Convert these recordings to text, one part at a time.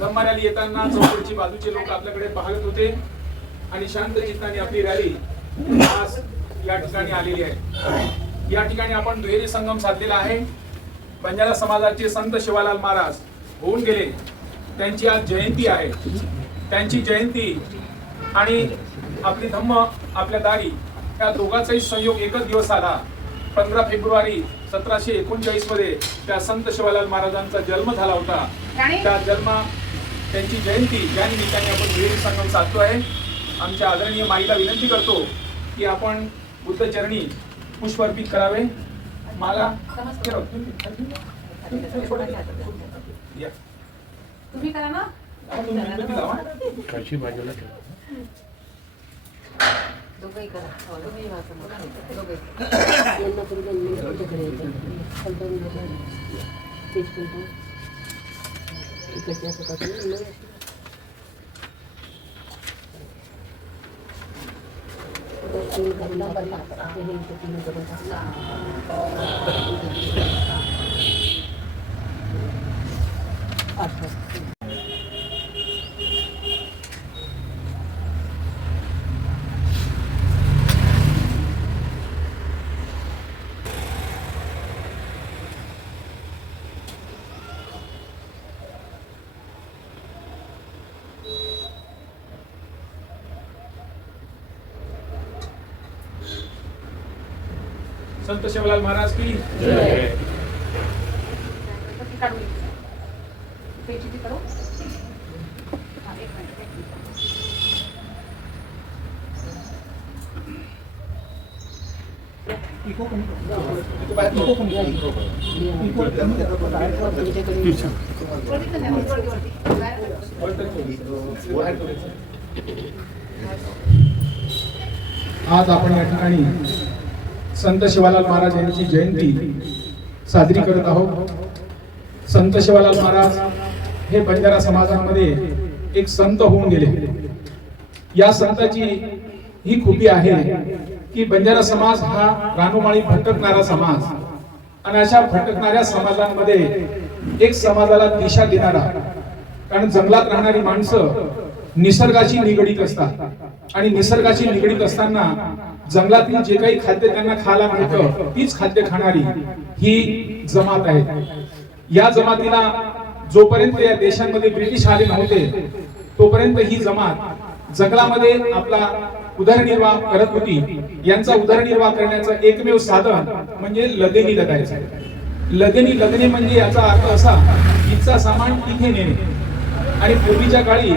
धम्मा rally येताना चौकडची बाजूचे लोक आपल्याकडे पाहत होते आणि शांत चित्ताने आपली रॅली आज या ठिकाणी आलेली आहे। या ठिकाणी आपण दुहेरी संगम साधलेला आहे। बंजारा समाजाचे संत शिवालाल महाराज होऊन गेले, त्यांची आज जयंती आहे। त्यांची जयंती आणि आपली धम्म आपल्या दारी या दोघांचाही संयोग एकच दिवस आला। 15 फेब्रुवारी 1739 मध्ये त्या संत शिवालाल महाराजांचा जन्म झाला होता। त्या त्यांची जयंती या निमित्ताने आपण दुहेरी संगम साधतो आहे। आमच्या आदरणीय माईला विनंती करतो की आपण बुद्ध चरणी पुष्प अर्पित करावे। मला तुम्ही करा ना, कशी बाजूला दोघंही करा, दोघंही वाचा, दोघंही संत शिवलाल महाराज की जय। आज आपण या ठिकाणी संत शिवालाल महाराज यांची जयंती साजरी करत आहोत। संत शिवालाल महाराज हे बंजारा समाजामध्ये एक संत होऊन गेले। या संताची ही खूबी आहे की बंजारा समाज हा रानोमाळी भटकणारा समाज आणि अशा भटकणाऱ्या समाजांमध्ये एक समाजाला दिशा देणारा, कारण जंगलात राहणारी माणसं निसर्गाशी निगडीत असतात आणि निसर्गाशी निगडीत असताना जंगलातील जे काही खाद्य त्यांना खायला मिळतं तीच खाद्य खाणारी ही जमात आहे। या जमातीला जोपर्यंत या देशांमध्ये ब्रिटिश आले नव्हते तोपर्यंत ही जमात जंगलामध्ये आपला उदरनिर्वाह करत होती। यांचा उदरनिर्वाह करण्याचं एकमेव साधन म्हणजे लदेनी लदायचं। लदेनी लदणे म्हणजे याचा अर्थ असा इथचा सामान तिथे नेणे। आणि पूर्वीच्या काळी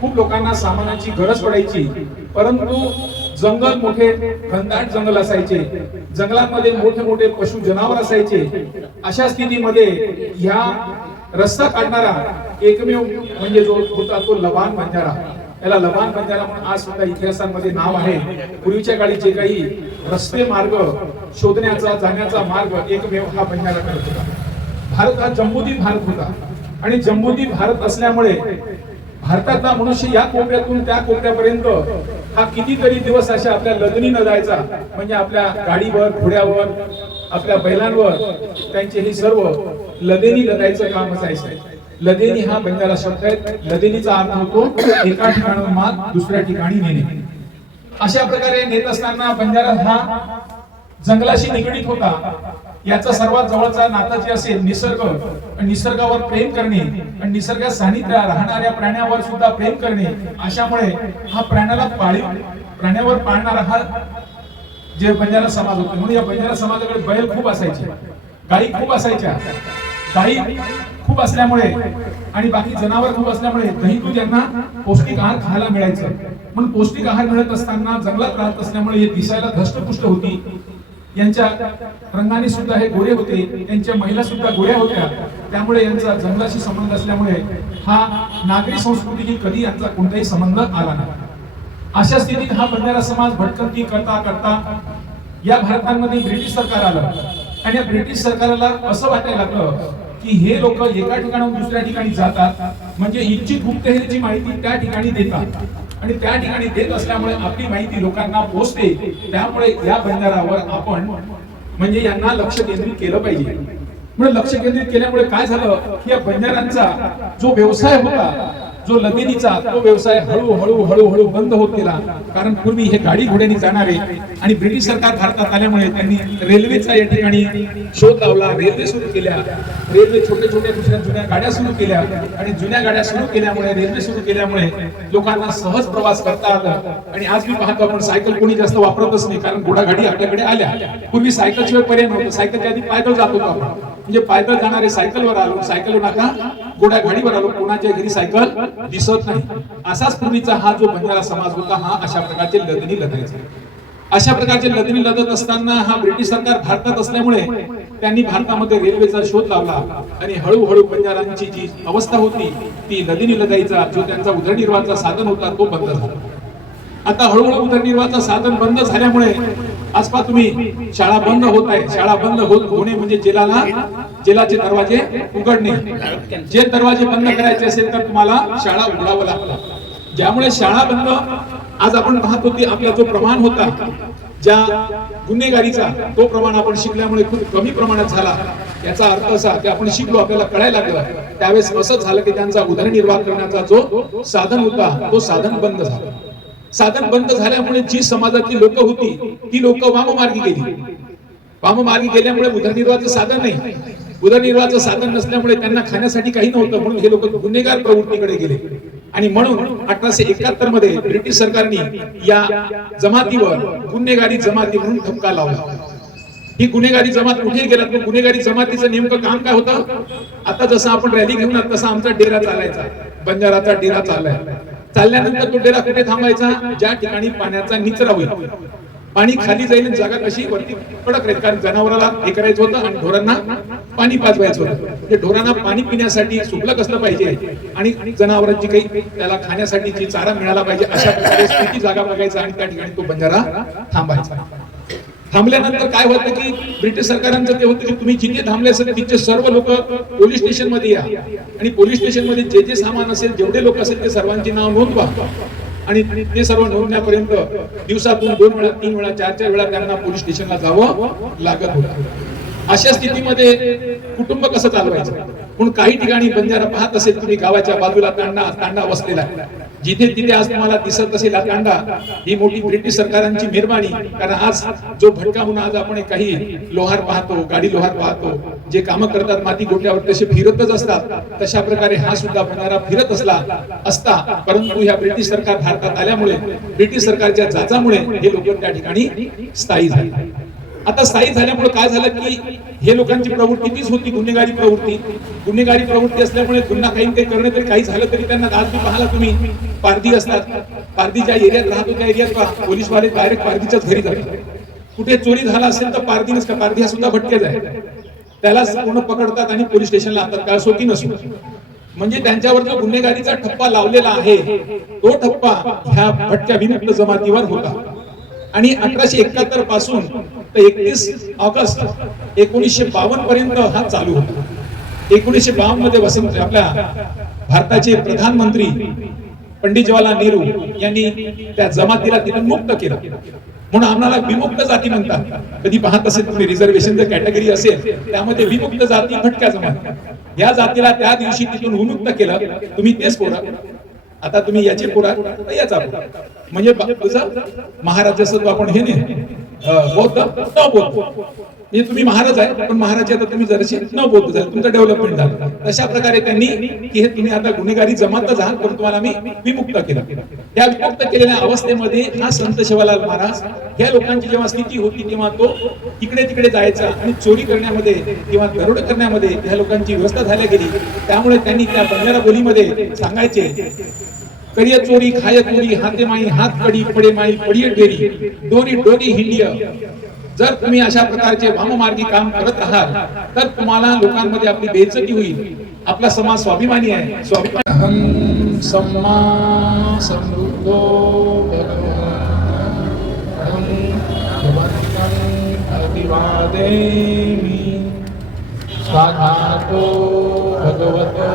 खूप लोकांना सामानाची गरज पडायची, परंतु जंगल मोठे घनदाट जंगल असायचे, जंगलांमध्ये मोठे मोठे पशु जनावर असायचे। अशा स्थितीमध्ये ह्या रस्ता काढणारा एकमेव म्हणजे जो होता तो लबान बंजारा। याला लबान बंजारा म्हणून आज सुद्धा इतिहासामध्ये नाव आहे। पूर्वीच्या काळी जे काही रस्ते मार्ग शोधण्याचा जाण्याचा मार्ग एकमेव हा बंजारा करत होता। भारत हा जम्बूद्वीप भारत होता आणि जम्बूद्वीप भारत असल्यामुळे भारतातला मनुष्य या कोपऱ्यातून त्या कोपऱ्यापर्यंत हा कितीतरी दिवस अशा आपल्या लदनी न जायचा, म्हणजे आपल्या गाडीवर घोड्यावर आपल्या बैलांवर त्यांचे हे सर्व लदेनी लदायचं काम असायचं। लदेनी हा बंजारा शब्द आहे। लदेनीचा अर्थ होतो एका ठिकाणाहून माल दुसऱ्या ठिकाणी नेणे। अशा प्रकारे नेत असताना बंजारा हा जंगलाशी निगडीत होता। याचा सर्वात जवळचा नाता जे असेल निसर्ग, निसर्गावर प्रेम करणे आणि निसर्गात सानिध्यात राहणाऱ्या प्राण्यावर सुद्धा प्रेम करणे। अशामुळे हा प्राण्यावर पाळणारा हा जे बंजारा समाज होता। म्हणून या बंजारा समाजाकडे बैल खूप असायचे, गायी खूप असायच्या। गायी खूप असल्यामुळे आणि बाकी जनावर खूप असल्यामुळे दही दूध यांना पौष्टिक आहार खायला मिळायचं। म्हणून पौष्टिक आहार मिळत असताना जंगलात राहत असल्यामुळे हे दिसायला धष्टपुष्ट होती। यांच्या रंगाने सुद्धा हे गोरे होते, त्यांच्या महिला सुद्धा गोऱ्या होत्या। त्यामुळे यांचा जंगलाशी संबंध असल्यामुळे हा नागरी संस्कृतीशी कधी यांचा कोणताही संबंध आला नाही। अशा स्थितीत हा बंजारा समाज भटकंती करता करता या भारतामध्ये ब्रिटिश सरकार आलं आणि या ब्रिटिश सरकारला असं वाटायला लागलं की हे लोक एका ठिकाणाहून दुसऱ्या ठिकाणी जातात, म्हणजे इच्छित गुप्तहेरची माहिती त्या ठिकाणी देतात आणि त्या ठिकाणी देत असल्यामुळे आपली माहिती लोकांना पोहोचते। त्यामुळे या बंजारावर आपण म्हणजे यांना लक्ष केंद्रित केलं पाहिजे। म्हणून लक्ष केंद्रित केल्यामुळे काय झालं की या बंजारांचा जो व्यवसाय होता, जो लदिनीचा, तो व्यवसाय हळूहळू बंद होत गेला. कारण पूर्वी हे गाडी घोड्यांनी जाणारे आणि ब्रिटिश सरकार भारतात आल्यामुळे त्यांनी रेल्वेचा या ठिकाणी शोध लावला, रेल्वे सुरू केल्या, रेल्वे छोट्या दुसऱ्या जुन्या गाड्या सुरू केल्या आणि जुन्या गाड्या सुरू केल्यामुळे, रेल्वे सुरू केल्यामुळे लोकांना सहज प्रवास करता आला. आणि आज मी पाहतो आपण सायकल कोणी जास्त वापरतच नाही, कारण घोडागाडी आपल्याकडे आल्या. पूर्वी सायकलशिवाय पर्याय नव्हतं, सायकलच्या आधी पायदळ जात होतो आपण, म्हणजे पायदळ जाणारे सायकलवर आलो, सायकलवर आता घोडागाडीवर आलो, कोणाच्या घरी सायकल दिसत नाही. असाच पूर्वीचा हा जो बंजारा समाज होता, हा अशा प्रकारचे लदनी लदायचे. अशा प्रकारचे लदनी लदत असताना हा ब्रिटिश सरकार भारतात असल्यामुळे त्यांनी भारतामध्ये रेल्वेचा शोध लावला आणि हळूहळू बंजारांची जी अवस्था होती ती लदनी लदाईचा जो त्यांचा उदरनिर्वाहाचा साधन होता तो बंद झाला. आता हळूहळू उदरनिर्वाहाचं साधन बंद झाल्यामुळे आज पहा तुम्ही शाळा बंद होत आहे. शाळा बंद होणे म्हणजे जेलाचे दरवाजे उघडणे. जे दरवाजे बंद करायचे असेल तर तुम्हाला शाळा उघडावं लागतं. ज्यामुळे शाळा बंद, आज आपण पाहतो की आपला जो प्रमाण होता ज्या गुन्हेगारीचा, तो प्रमाण आपण शिकल्यामुळे खूप कमी प्रमाणात झाला. याचा अर्थ असा की आपण शिकलो, आपल्याला कळायला लागलं, त्यावेळेस असं झालं की त्यांचा उदरनिर्वाह करण्याचा जो साधन होता तो साधन बंद झाला. साधन बंद झाल्यामुळे जी समाजातली लोक होती ती लोक वाममार्गी गेली. वाममार्गी गेल्यामुळे उदरनिर्वाहाचं साधन नाही, उदरनिर्वाहाचं साधन नसल्यामुळे त्यांना खाण्यासाठी काही नव्हतं, म्हणून हे लोक गुन्हेगार प्रवृत्तीकडे गेले. आणि म्हणून 1871 मध्ये ब्रिटिश सरकारने या जमातीवर गुन्हेगारी जमाती म्हणून ठपका लावला. ही गुन्हेगारी जमात कुठे गेला, तर गुन्हेगारी जमातीचं नेमकं काम काय होतं? आता जसं आपण रॅली घेऊन तसा आमचा डेरा चालायचा, बंजाराचा डेरा चाललाय. चालल्यानंतर तो डेरा कुठे थांबायचा? ज्या ठिकाणी पाण्याचा निचरा होईल, पाणी खाली जाईल, जागा कशी वरती कडक राहील. कारण जनावराला हे करायचं होतं आणि ढोरांना पाणी पाजवायचं होतं. म्हणजे ढोरांना पाणी पिण्यासाठी सुबलक असलं पाहिजे आणि जनावरांची काही त्याला खाण्यासाठी जी चारा मिळाला पाहिजे, अशा प्रकारे स्थिती जागा बघायचा आणि त्या ठिकाणी तो बंजारा थांबायचा. थांबल्यानंतर काय होतं की ब्रिटिश सरकारांचं ते होतं की तुम्ही जिथे थांबले असेल तिथे सर्व लोक पोलीस स्टेशन मध्ये या आणि पोलीस स्टेशन मध्ये जे जे सामान असेल, जेवढे लोक असेल ते सर्वांची नाव नोंदवा. आणि ते सर्व नोंदण्यापर्यंत दिवसातून 2 वेळा, 3 वेळा, 4 वेळा त्यांना पोलीस स्टेशनला जावं लागत होतं. अशा स्थितीमध्ये कुटुंब कसं चालवायचं? म्हणून काही ठिकाणी बंजारा पाहत असेल तुम्ही, गावाच्या बाजूला तांडा वसलेला आहे. जिथे तिथे आज तुम्हाला दिसत असेल हा तांडा, ही मोठी ब्रिटिश सरकारांची मेहरबानी. कारण आज जो भटका म्हणून आज आपण काही लोहार पाहतो, गाडी लोहार पाहतो, जे कामं करतात माती गोट्यावर तसे फिरतच असतात, तशा प्रकारे हा सुद्धा बंजारा फिरत असता. परंतु ह्या ब्रिटिश सरकार भारतात आल्यामुळे, ब्रिटिश सरकारच्या जाचामुळे हे लोक त्या ठिकाणी स्थायी झाले. आता स्थायी झाल्यामुळे काय झालं की हे लोकांची प्रवृत्ती तीच होती, गुन्हेगारी प्रवृत्ती. गुन्हेगारी प्रवृत्ती असल्यामुळे गुन्हा काही करणं तरी काही झालं तरी त्यांना, आज मी पाहिला तुम्ही पारधी असतात, पारधी ज्या एरियात राहतो त्या एरियात पोलीसवाले डायरेक्ट पारधीच्याच घरी जातात. कुठे चोरी झाला असेल तर पारधीनच का, पारधी हा सुद्धा भटकेच आहे, त्याला पूर्ण पकडतात आणि पोलीस स्टेशनला आणतात, काय सोटी नसून. म्हणजे त्यांच्यावर जो गुन्हेगारीचा ठप्पा लावलेला आहे तो ठप्पा ह्या भटक्या विमुक्त जमातीवर होता. आणि 1871 पासून तर 31 ऑगस्ट 1952 पर्यंत हा चालू होता. 1952 मध्ये वसंत आपल्या भारताचे प्रधानमंत्री पंडित जवाहरलाल नेहरू यांनी त्या जमातीला तिथून मुक्त केलं. म्हणून आम्हाला विमुक्त जाती म्हणतात. कधी पाहत असेल तुम्ही, रिझर्वेशन कॅटेगरी असेल त्यामध्ये विमुक्त जाती, भटक्या जमाती, या जातीला त्या दिवशी तिथून विमुक्त केलं. तुम्ही तेच पोरा, आता तुम्ही याचे पोरा याचा पोरा, म्हणजे महाराजाचं आपण हे नाही बौद्ध न बौद्ध, म्हणजे तुम्ही महाराज आहे पण महाराज आता तुम्ही जराशी न बौद्ध झाले, तुमचं डेव्हलपमेंट झालं. तशा प्रकारे त्यांनी की हे तुम्ही आता गुन्हेगारी जमातच आहात पण तुम्हाला मी विमुक्त केलं. त्या विमुक्त केलेल्या अवस्थेमध्ये हा संत शिवालाल महाराज, ह्या लोकांची जेव्हा स्थिती होती तेव्हा तो इकडे तिकडे जायचा आणि चोरी करण्यामध्ये किंवा दरोडे करण्यामध्ये ह्या लोकांची व्यवस्था झाल्या गेली. त्यामुळे त्यांनी त्या बंजारा बोलीमध्ये सांगायचे, करिय चोरी खाय चोरी, हाते माई हात कडी, पडे माई पडिय ढेरी, दोरी डोरी हिंडिय. जर तुम्ही अशा प्रकारचे वाममार्गी काम करत आहात तर तुम्हाला लोकांमध्ये आपली बेइज्जती होईल. आपला समाज स्वाभिमानी आहे, स्वाभिमान सम्मा समृद्धो अभिवादेमि स्वाधातो भगवतो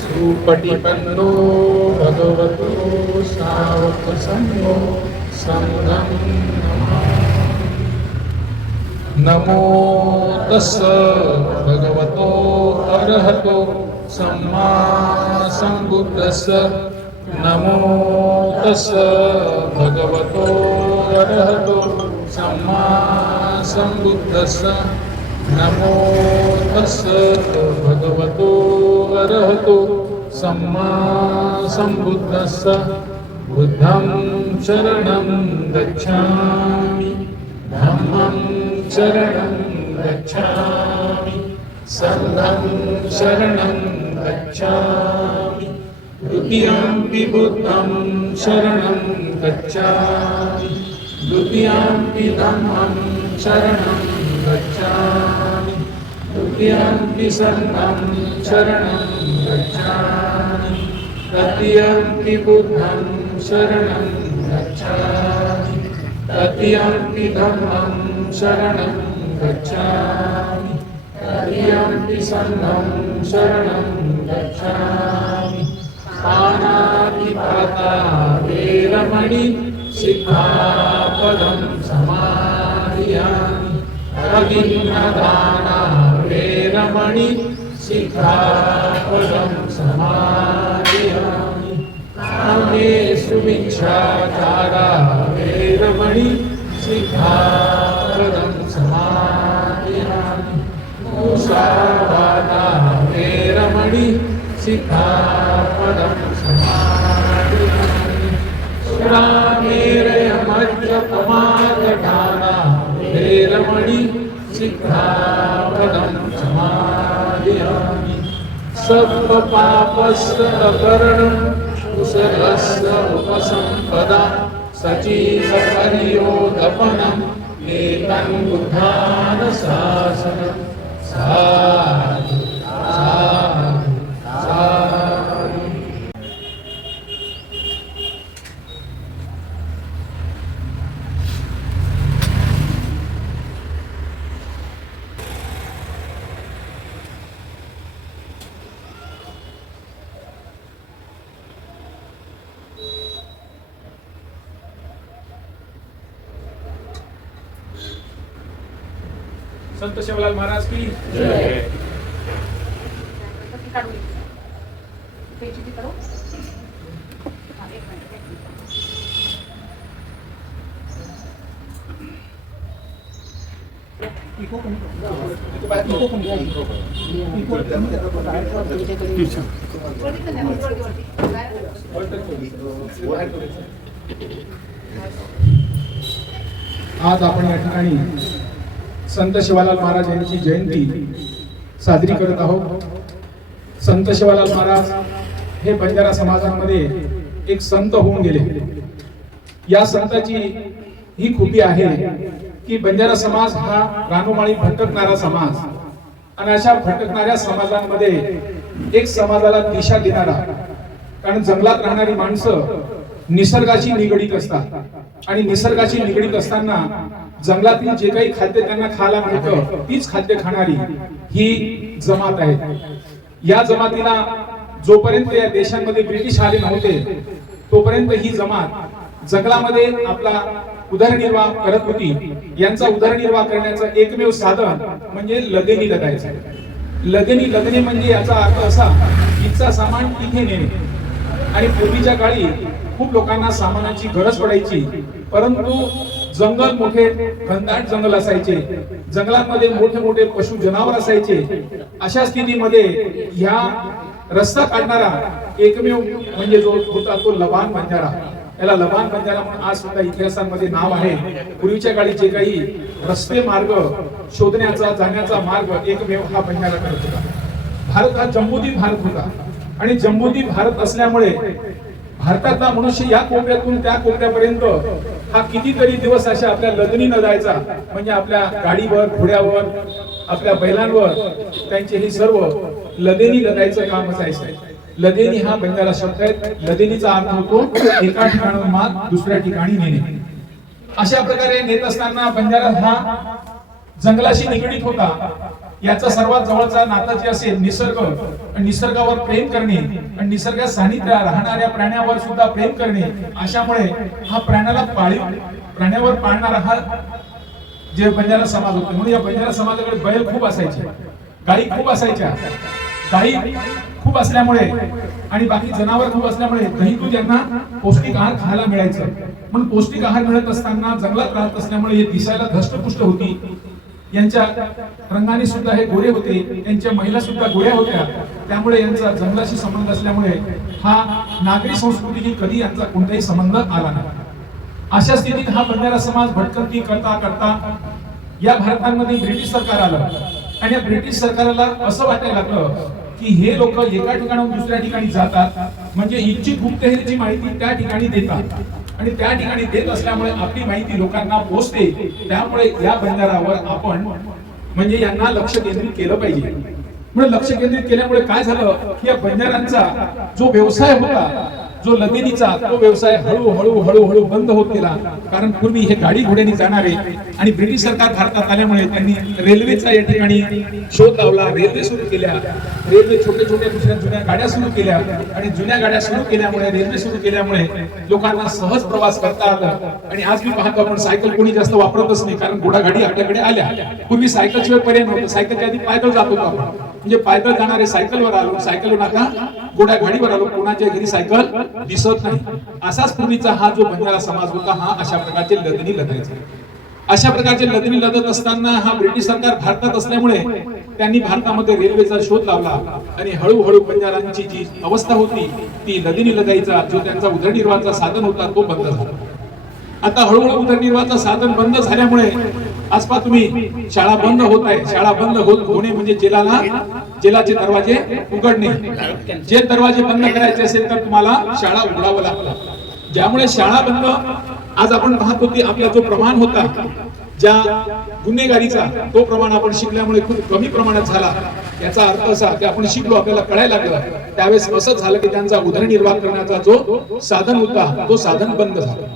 सुपटिपन्नो भगवतो सावक संगो संगम नमः। नमो तस्स भगवतो अरहतो सम्मा संबुद्धस्स नमो तस्स भगवतो अरहतो सम्मा संबुद्धस्स नमो तस्स भगवतो अरहतो सम्मा संबुद्धस्स बुद्धं शरणं गच्छामि धम्मं शरणं गच्छामि संघं शरणं गच्छामि द्वितीयंपि बुद्धं शरणं गच्छामि द्वितीयंपि धम्मं शरणं गच्छामि द्वितीयंपि संघं शरणं गच्छामि तृतीयंपि बुद्धं शरणं गच्छामि तृतीयंपि धम्मं शरणं गच्छामि तृतीयंपि संघं शरणं गच्छामि पाणातिपाता वेरमणि सिक्खापदं समादियामि अभिन्नदाना वेरमणि सिक्खापदं समादियामि कामेषु मिच्छाचारा वेरमणि सिक्खापदं समादियामि मुसावादा वेरमणि सिक्खापदं समादियामि सुरामेरयमज्जपमाददाना वेरमणि सिक्खापदं समादियामि सर्वपापस्य अपरणं कुशलस्य उपसम्पदा सचीसपरियोधपनम् एतं बुद्धानुशासनं साधु साधु साधु। संत शिवलाल महाराज की जय। काढून पेची ती काढू हा एक मिनिट आज आपण या ठिकाणी संत शिवालाल महाराज यांची जयंती साजरी करत आहोत। संत शिवालाल महाराज हे बंजारा समाजामध्ये एक संत होऊन गेले। या संताची ही खूबी आहे की बंजारा समाज हा रानोमाळी भटकणारा समाज आणि अशा भटकणाऱ्या समाजांमध्ये एक समाजाला दिशा देणारा, कारण जंगलात राहणारी माणसं निसर्गाशी निगडीत असतात आणि निसर्गाशी निगडीत असताना जंगलातील जे काही खाद्य त्यांना खायला मिळतं तीच खाद्य खाणारी ही जमात आहे। या जमातीला जोपर्यंत या देशांमध्ये ब्रिटिश आले नव्हते तोपर्यंत ही जमात जंगलामध्ये आपला उदरनिर्वाह करत होती। यांचा उदरनिर्वाह करण्याचं एकमेव साधन म्हणजे लदेनी लदायचं। लदेनी लदणे म्हणजे याचा अर्थ असा इथचा सामान तिथे नेणे। आणि पूर्वीच्या काळी खूप लोकांना सामानाची गरज पडायची, परंतु जंगल मोठे घनदाट जंगल असायचे, जंगलांमध्ये मोठे मोठे पशु जनावर असायचे। अशा स्थितीमध्ये ह्या रस्ता काढणारा एकमेव म्हणजे जो होता तो लबान बंजारा। याला लबान बंजारा म्हणून आज सुद्धा इतिहासांमध्ये नाव आहे। पूर्वीच्या काळी जे काही रस्ते मार्ग शोधण्याचा जाण्याचा मार्ग एकमेव हा बंजारा करत होता। भारत हा जम्बूद्वीप भारत होता आणि जम्बूद्वीप भारत असल्यामुळे भारतातला मनुष्य या कोपऱ्यातून त्या कोपऱ्यापर्यंत हा कितीतरी दिवस अशा आपल्या लदनीनं जायचा, म्हणजे आपल्या गाडीवर घोड्यावर आपल्या बैलांवर त्यांचे हे सर्व लदेनी लदायचं काम असायचं। लदेनी हा बंजारा शब्द आहे। लदेनीचा अर्थ होतो एका ठिकाणाहून माल दुसऱ्या ठिकाणी नेणे। अशा प्रकारे नेत असताना बंजारा हा जंगलाशी निगडीत होता। याचा सर्वात जवळचा नाता जे असेल निसर्ग, निसर्गावर प्रेम करणे आणि निसर्गात सानिध्यात राहणाऱ्या प्राण्यावर सुद्धा प्रेम करणे। अशामुळे हा प्राण्याला पाळीव प्राण्यावर पाळणारा हा जे बंजारा समाज होते, म्हणून या बंजारा समाजाकडे बैल खूप असायचे, गायी खूप असायच्या. गायी खूप असल्यामुळे आणि बाकी जनावर खूप असल्यामुळे दही दूध यांना पौष्टिक आहार खायला मिळायचं. म्हणून पौष्टिक आहार मिळत असताना जंगलात राहत असल्यामुळे हे दिसायला धष्टपुष्ट होती. यांच्या रंगाने सुद्धा हे गोरे होते, त्यांच्या महिला सुद्धा गोऱ्या होत्या. त्यामुळे यांचा जंगलाशी संबंध असल्यामुळे हा नागरी संस्कृतीशी कधी यांचा कोणताही संबंध आला नाही. अशा स्थितीत हा बंजारा समाज भटकंती करता करता या भारतामध्ये ब्रिटिश सरकार आलं आणि या ब्रिटिश सरकारला असं वाटायला लागलं की हे लोक एका ठिकाणाहून दुसऱ्या ठिकाणी जातात, म्हणजे इच्छित गुप्तहेरची माहिती त्या ठिकाणी देतात आणि त्या ठिकाणी देत असल्यामुळे आपली माहिती लोकांना पोहोचते. त्यामुळे या बंजारावर आपण म्हणजे यांना लक्ष केंद्रित केलं पाहिजे. म्हणून लक्ष केंद्रित केल्यामुळे काय झालं की या बंजारांचा जो व्यवसाय होता, जो लदिनीचा, तो व्यवसाय हळूहळू बंद होत गेला. कारण पूर्वी हे गाडी घोड्याने जाणारे आणि ब्रिटिश सरकार भारतात आल्यामुळे त्यांनी रेल्वेचा या ठिकाणी शोध लावला, रेल्वे सुरू केल्या, रेल्वे छोट्या दुसऱ्या जुन्या गाड्या सुरू केल्या आणि जुन्या गाड्या सुरू केल्यामुळे, रेल्वे सुरू केल्यामुळे लोकांना सहज प्रवास करता आला. आणि आज मी पाहतो आपण सायकल कोणी जास्त वापरतच नाही, कारण घोडागाडी आपल्याकडे आल्या. पूर्वी सायकलशिवाय पर्याय नव्हतं, सायकलच्या आधी पायदळ जात होतो आपण, म्हणजे पायदळ जाणारे सायकलवर आलो, सायकलवर आता घोडागाडीवर आलो, कोणाच्या घरी सायकल दिसत नाही. असाच पूर्वीचा हा जो बंजारा समाज होता, हा अशा प्रकारचे लदनी लदायचे. अशा प्रकारचे लदनी लदत असताना हा ब्रिटिश सरकार भारतात असल्यामुळे त्यांनी भारतामध्ये रेल्वेचा शोध लावला आणि हळूहळू बंजारांची जी अवस्था होती ती लदनी लदाईचा जो त्यांचा उदरनिर्वाहाचा साधन होता तो बंद झाला. आता हळूहळू उदरनिर्वाहाचं साधन बंद झाल्यामुळे आज पहा तुम्ही शाळा बंद होत आहे. शाळा बंद होणे म्हणजे जेलाचे दरवाजे उघडणे. जे दरवाजे बंद करायचे असेल तर तुम्हाला शाळा उघडावं लागतं. ज्यामुळे शाळा बंद, आज आपण पाहतो की आपला जो प्रमाण होता ज्या गुन्हेगारीचा, तो प्रमाण आपण शिकल्यामुळे खूप कमी प्रमाणात झाला. याचा अर्थ असा की आपण शिकलो, आपल्याला कळायला लागलं, त्यावेळेस असं झालं की त्यांचा उदरनिर्वाह करण्याचा जो साधन होता तो साधन बंद झाला.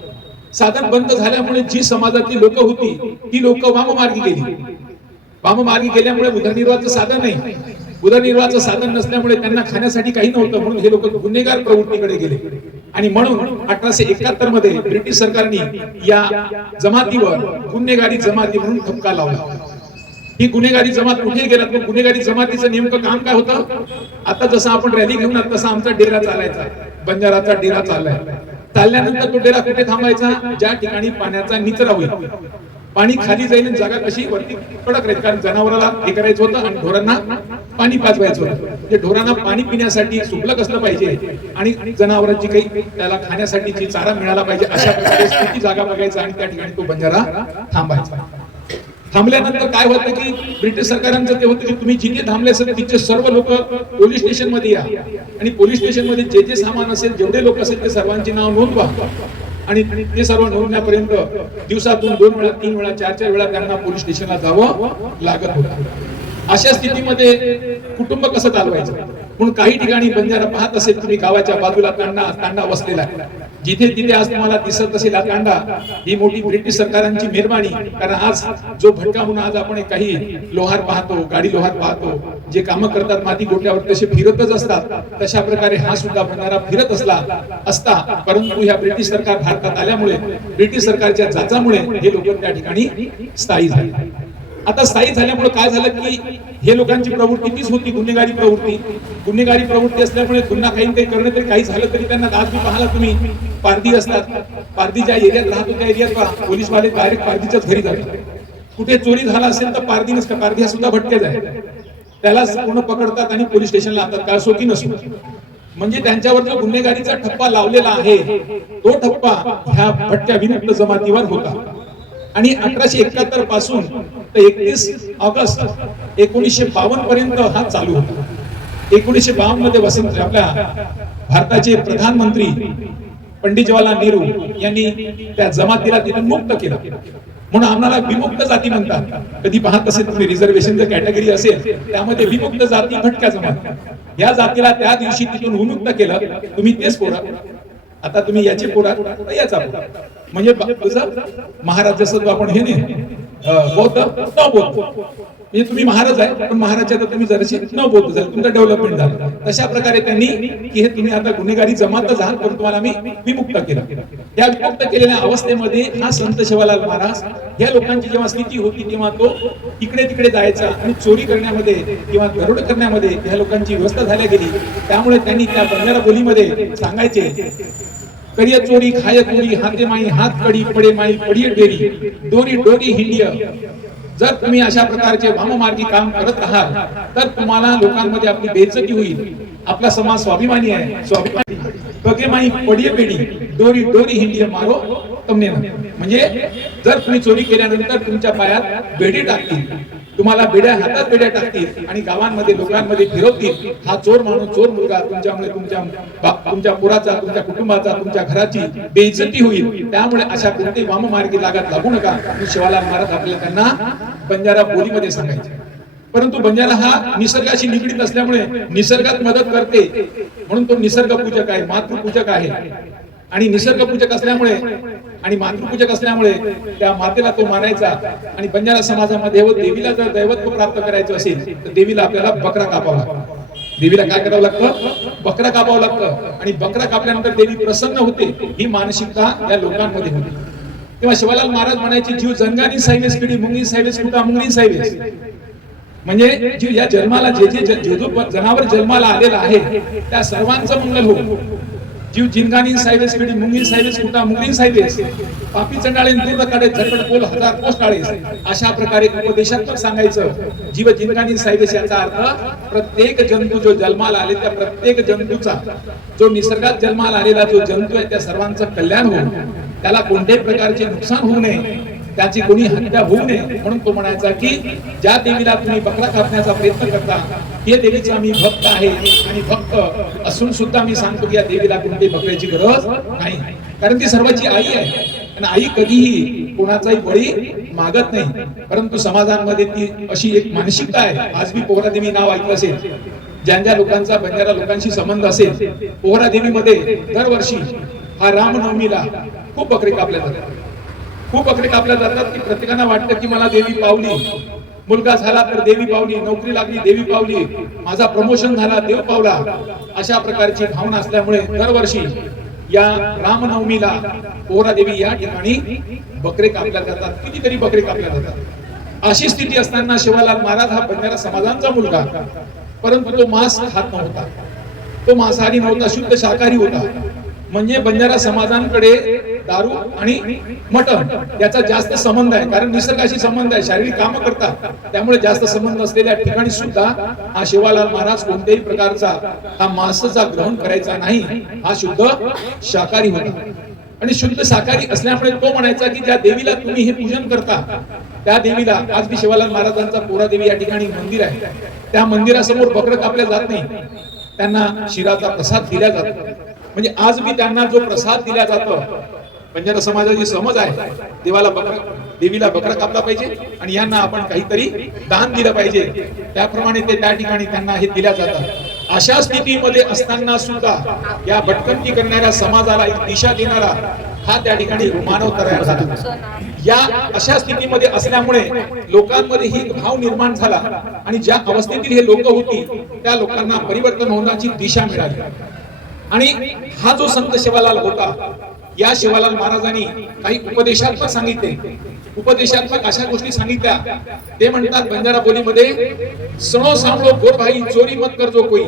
साधन बंद झाल्यामुळे जी समाजातली लोक होती ती लोक वाममार्गी गेली. वाममार्गी गेल्यामुळे उदरनिर्वाहाचं साधन नाही, उदरनिर्वाहाचं साधन नसल्यामुळे त्यांना खाण्यासाठी काही नव्हतं, म्हणून हे लोक गुन्हेगार प्रवृत्तीकडे गेले. आणि म्हणून 1871 मध्ये ब्रिटिश सरकारने या जमातीवर गुन्हेगारी जमाती म्हणून ठपका लावला. ही गुन्हेगारी जमात कुठे गेला, तर गुन्हेगारी जमातीचं नेमकं काम काय होतं? आता जसं आपण रॅली घेऊन तसा आमचा डेरा चालायचा, बंजाराचा डेरा चाललाय. चालल्यानंतर तो डेरा कुठे थांबायचा? ज्या ठिकाणी पाण्याचा निचरा होईल, पाणी खाली जाईल, जागा कशी वरती कडक राहील, कारण जनावराला हे करायचं होतं आणि ढोरांना पाणी पाजवायचं होतं. म्हणजे ढोरांना पाणी पिण्यासाठी सुबलक असलं पाहिजे आणि जनावरांची काही त्याला खाण्यासाठीची चारा मिळाला पाहिजे, अशा प्रकारे ती जागा बघायचा आणि त्या ठिकाणी तो बंजारा थांबायचा. थांबल्यानंतर काय होतं की ब्रिटिश सरकारांचं ते होतं की तुम्ही जिथे थांबले असेल तिथे सर्व लोक पोलीस स्टेशन मध्ये या आणि पोलीस स्टेशन मध्ये जे जे सामान असेल, जेवढे लोक असेल ते सर्वांची नाव नोंदवा. आणि ते सर्व नोंदण्यापर्यंत दिवसातून 2 वेळा, 3 वेळा, 4 वेळा त्यांना पोलीस स्टेशनला जावं लागत होतं. अशा स्थितीमध्ये कुटुंब कसं चालवायचं? म्हणून काही ठिकाणी बंजारा पाहत असेल तुम्ही, गावाच्या बाजूला तांडा वसलेला आहे. जिथे तिथे आज तुम्हाला दिसत असेल हा तांडा, ही मोठी ब्रिटिश सरकारांची मेहरबानी. कारण आज जो भटका म्हणून आज आपण काही लोहार पाहतो, गाडी लोहार पाहतो, जे कामं करतात माती गोट्यावर तसे फिरतच असतात, तशा प्रकारे हा सुद्धा बंजारा फिरत असता. परंतु ह्या ब्रिटिश सरकार भारतात आल्यामुळे, ब्रिटिश सरकारच्या जाचामुळे हे लोक त्या ठिकाणी स्थायी झाले. आता स्थायी झाल्यामुळे काय झालं की हे लोकांची प्रवृत्ती तीच होती, गुन्हेगारी प्रवृत्ती. गुन्हेगारी प्रवृत्ती असल्यामुळे गुन्हा काही करणं तरी काही झालं तरी त्यांना, आज मी पाहिला तुम्ही पारधी असतात, पारधी ज्या एरियात राहतो त्या एरियात पोलीसवाले डायरेक्ट पारधीच्याच घरी जातात. कुठे चोरी झाला असेल तर पारधीच, पारधी हा सुद्धा भटकेच आहे, त्याला पूर्ण पकडतात आणि पोलीस स्टेशनला आणतात, काय सोकी नसो. म्हणजे त्यांच्यावर जो गुन्हेगारीचा ठप्पा लावलेला आहे तो ठप्पा ह्या भटक्या विमुक्त जमातीवर होता. आणि 1871 पासून तर 31 ऑगस्ट 1952 पर्यंत हा चालू होता. 1952 मध्ये वसंत आपल्या भारताचे प्रधानमंत्री पंडित जवाहरलाल नेहरू यांनी त्या जमातीला तिथून मुक्त केलं. म्हणून आम्हाला विमुक्त जाती म्हणतात. कधी पाहत असेल तुम्ही रिझर्वेशन कॅटेगरी असेल त्यामध्ये विमुक्त जाती भटक्या जमात, या जातीला त्या दिवशी तिथून विमुक्त केलं. तुम्ही तेच पोरा, आता तुम्ही याचे पोरा याचा पोरा, म्हणजे महाराज जसं आपण हे नाही बौद्ध न बौद्ध, म्हणजे तुम्ही महाराज आहे पण महाराजच्या तर तुम्ही जराशी न बोलतो झालं, तुमचं डेव्हलपमेंट झालं. तशा प्रकारे त्यांनी की हे तुम्ही आता गुन्हेगारी जमात झाल पण तुम्हाला मी विमुक्त केलं. या विमुक्त केलेल्या अवस्थेमध्ये हा संत सेवालाल महाराज या लोकांची जेव्हा स्थिती होती तेव्हा तो इकडे तिकडे जायचा आणि चोरी करण्यामध्ये किंवा दरोड करण्यामध्ये ह्या लोकांची व्यवस्था झाल्या गेली. त्यामुळे त्यांनी त्या बंजारा बोलीमध्ये सांगायचे, करिय चोरी खाय चोरी हाते माई हात कडी पडे माई पडिय डेरी दोरी डोरी हिंडिय. जर तुम्ही अशा प्रकारचे वाममार्गी काम करत आहात तर तुम्हाला लोकांमध्ये आपली बेइज्जती होईल. आपला समाज स्वाभिमानी आहे, स्वाभिमानी बगे माई पडिय बेडी दोरी डोरी हिंडिय मारो तमने. म्हणजे जर तुम्ही चोरी केल्यानंतर तुमच्या पायात बेडी टाकतील, तुम्हाला बेड्या हातात बेड्या टाकतील आणि गावांमध्ये लोकांमध्ये फिरवतील. हा चोर माणूस चोर मुलगा तुमच्यामुळे तुमच्या पोराचा तुमच्या कुटुंबाचा तुमच्या घराची बेइज्जती होईल. त्यामुळे अशा कोणत्याही वाममार्गी लागू नका. शिवालाल महाराज आपल्याला त्यांना बंजारा बोलीमध्ये सांगायचे. परंतु बंजारा हा निसर्गाशी निगडीत असल्यामुळे निसर्गात मदत करते म्हणून तो निसर्ग पूजक आहे, मातृपूजक आहे. आणि निसर्ग पूजक असल्यामुळे आणि मातृपूजक असल्यामुळे त्या मातेला तो मानायचा. आणि बंजारा समाजामध्ये देवीला जर दैवत्व प्राप्त करायचं असेल तर देवीला आपल्याला बकरा कापावा लागतो. देवीला काय करावं लागतं? बकरा कापावं लागतं. आणि बकरा कापल्यानंतर देवी प्रसन्न होते. ही मानसिकता या लोकांमध्ये होती. तेव्हा शिवालाल महाराज म्हणायचे, जीव जंगानी सायवेस किडी मुंगी सायवेस कुटा मुंगी सायवेस. म्हणजे जीव या जन्माला जे जनावर जन्माला आलेला आहे त्या सर्वांचं मंगल हो. जीव जिनगानी सायवेस किडी मुंगी सायवेस कुटा मुंगी सायवेस पापी चंडाळे दूर काढे झटपट बोल हजार कोस टाळेस. अशा प्रकारे उपदेशात्मक सांगायचं. जीव जिनगानी सायवेस याचा अर्थ प्रत्येक जंतू जो जन्माला आले त्या प्रत्येक जंतूचा जो निसर्गात जन्माला आलेला जो जंतू आहे त्या सर्वांचं कल्याण होऊ, त्याला कोणत्याही प्रकारचे नुकसान होऊ नये, त्याची कोणी हत्या होऊ नये म्हणून तो म्हणायचा की ज्या देवीला तुम्ही बकरा कापण्याचा प्रयत्न करता ते देवीचा मी भक्त आहे. आणि भक्त असून सुद्धा मी सांगतो की या देवीला कोणती बकऱ्याची गरज नाही. कारण ती सर्वांची आई आहे आणि आई कधीही कोणाचाही बळी मागत नाही. परंतु समाजांमध्ये ती अशी एक मानसिकता आहे. आज मी पोहरा देवी नाव ऐकलं असेल, ज्या लोकांचा बंजारा लोकांशी संबंध असेल, पोहरा देवीमध्ये दरवर्षी हा रामनवमीला खूप बकरे कापल्या जातात. खूप बकरे कापल्या जातात की प्रत्येकांना वाटतं की मला देवी पावली, मुलगा झाला तर देवी पावली, नोकरी लागली देवी पावली, माझा प्रमोशन झाला देव पावला. अशा प्रकारची भावना असल्यामुळे दरवर्षी या रामनवमीला पोहरा देवी या ठिकाणी बकरे कापल्या जातात. कितीतरी बकरे कापल्या जातात. अशी स्थिती असताना शिवालाल महाराज हा बंजारा समाजांचा मुलगा, परंतु तो मांस खात नव्हता. तो मांसाहारी नव्हता, शुद्ध शाकाहारी होता. म्हणजे बंजारा समाजांकडे दारू आणि मटण याचा जास्त संबंध आहे. कारण निसर्गाशी संबंध आहे, शारीरिक कामं करतात. त्यामुळे जास्त संबंध असलेल्या ठिकाणी सुद्धा हा शिवालाल महाराज कोणत्याही प्रकारचा हा मांसाचा ग्रहण करायचा नाही. हा शुद्ध शाकाहारी होता. आणि शुद्ध शाकाहारी असल्यामुळे तो म्हणायचा की ज्या देवीला तुम्ही हे पूजन करता त्या देवीला, आज मी शिवालाल महाराजांचा पोहरा देवी या ठिकाणी मंदिर आहे, त्या मंदिरासमोर बकरं कापल्या जात नाही. त्यांना शिराचा प्रसाद दिला जातो. म्हणजे आज मी त्यांना जो प्रसाद दिला जातो, बंजारा समाजाची समज आहे देवीला बकरा कापला पाहिजे आणि यांना आपण काहीतरी दान दिलं पाहिजे. त्याप्रमाणे ते त्या ठिकाणी त्यांना हे दिल्या जातात. अशा स्थितीमध्ये असताना सुद्धा या भटकंती करणाऱ्या समाजाला एक दिशा देणारा हा त्या ठिकाणी मानव तयार झाला. या अशा स्थितीमध्ये असल्यामुळे लोकांमध्ये ही भाव निर्माण झाला आणि ज्या अवस्थेतील हे लोक होती त्या लोकांना परिवर्तन होण्याची दिशा मिळाली. आणि हा जो संत शिवालाल होता, या शिवालाल महाराजांनी काही उपदेशात्मक सांगितले. उपदेशात्मक अशा गोष्टी सांगितल्या. ते म्हणतात बंजारा बोलीमध्ये, सणो सांभळो गोर भाई चोरी मत करजो कोई,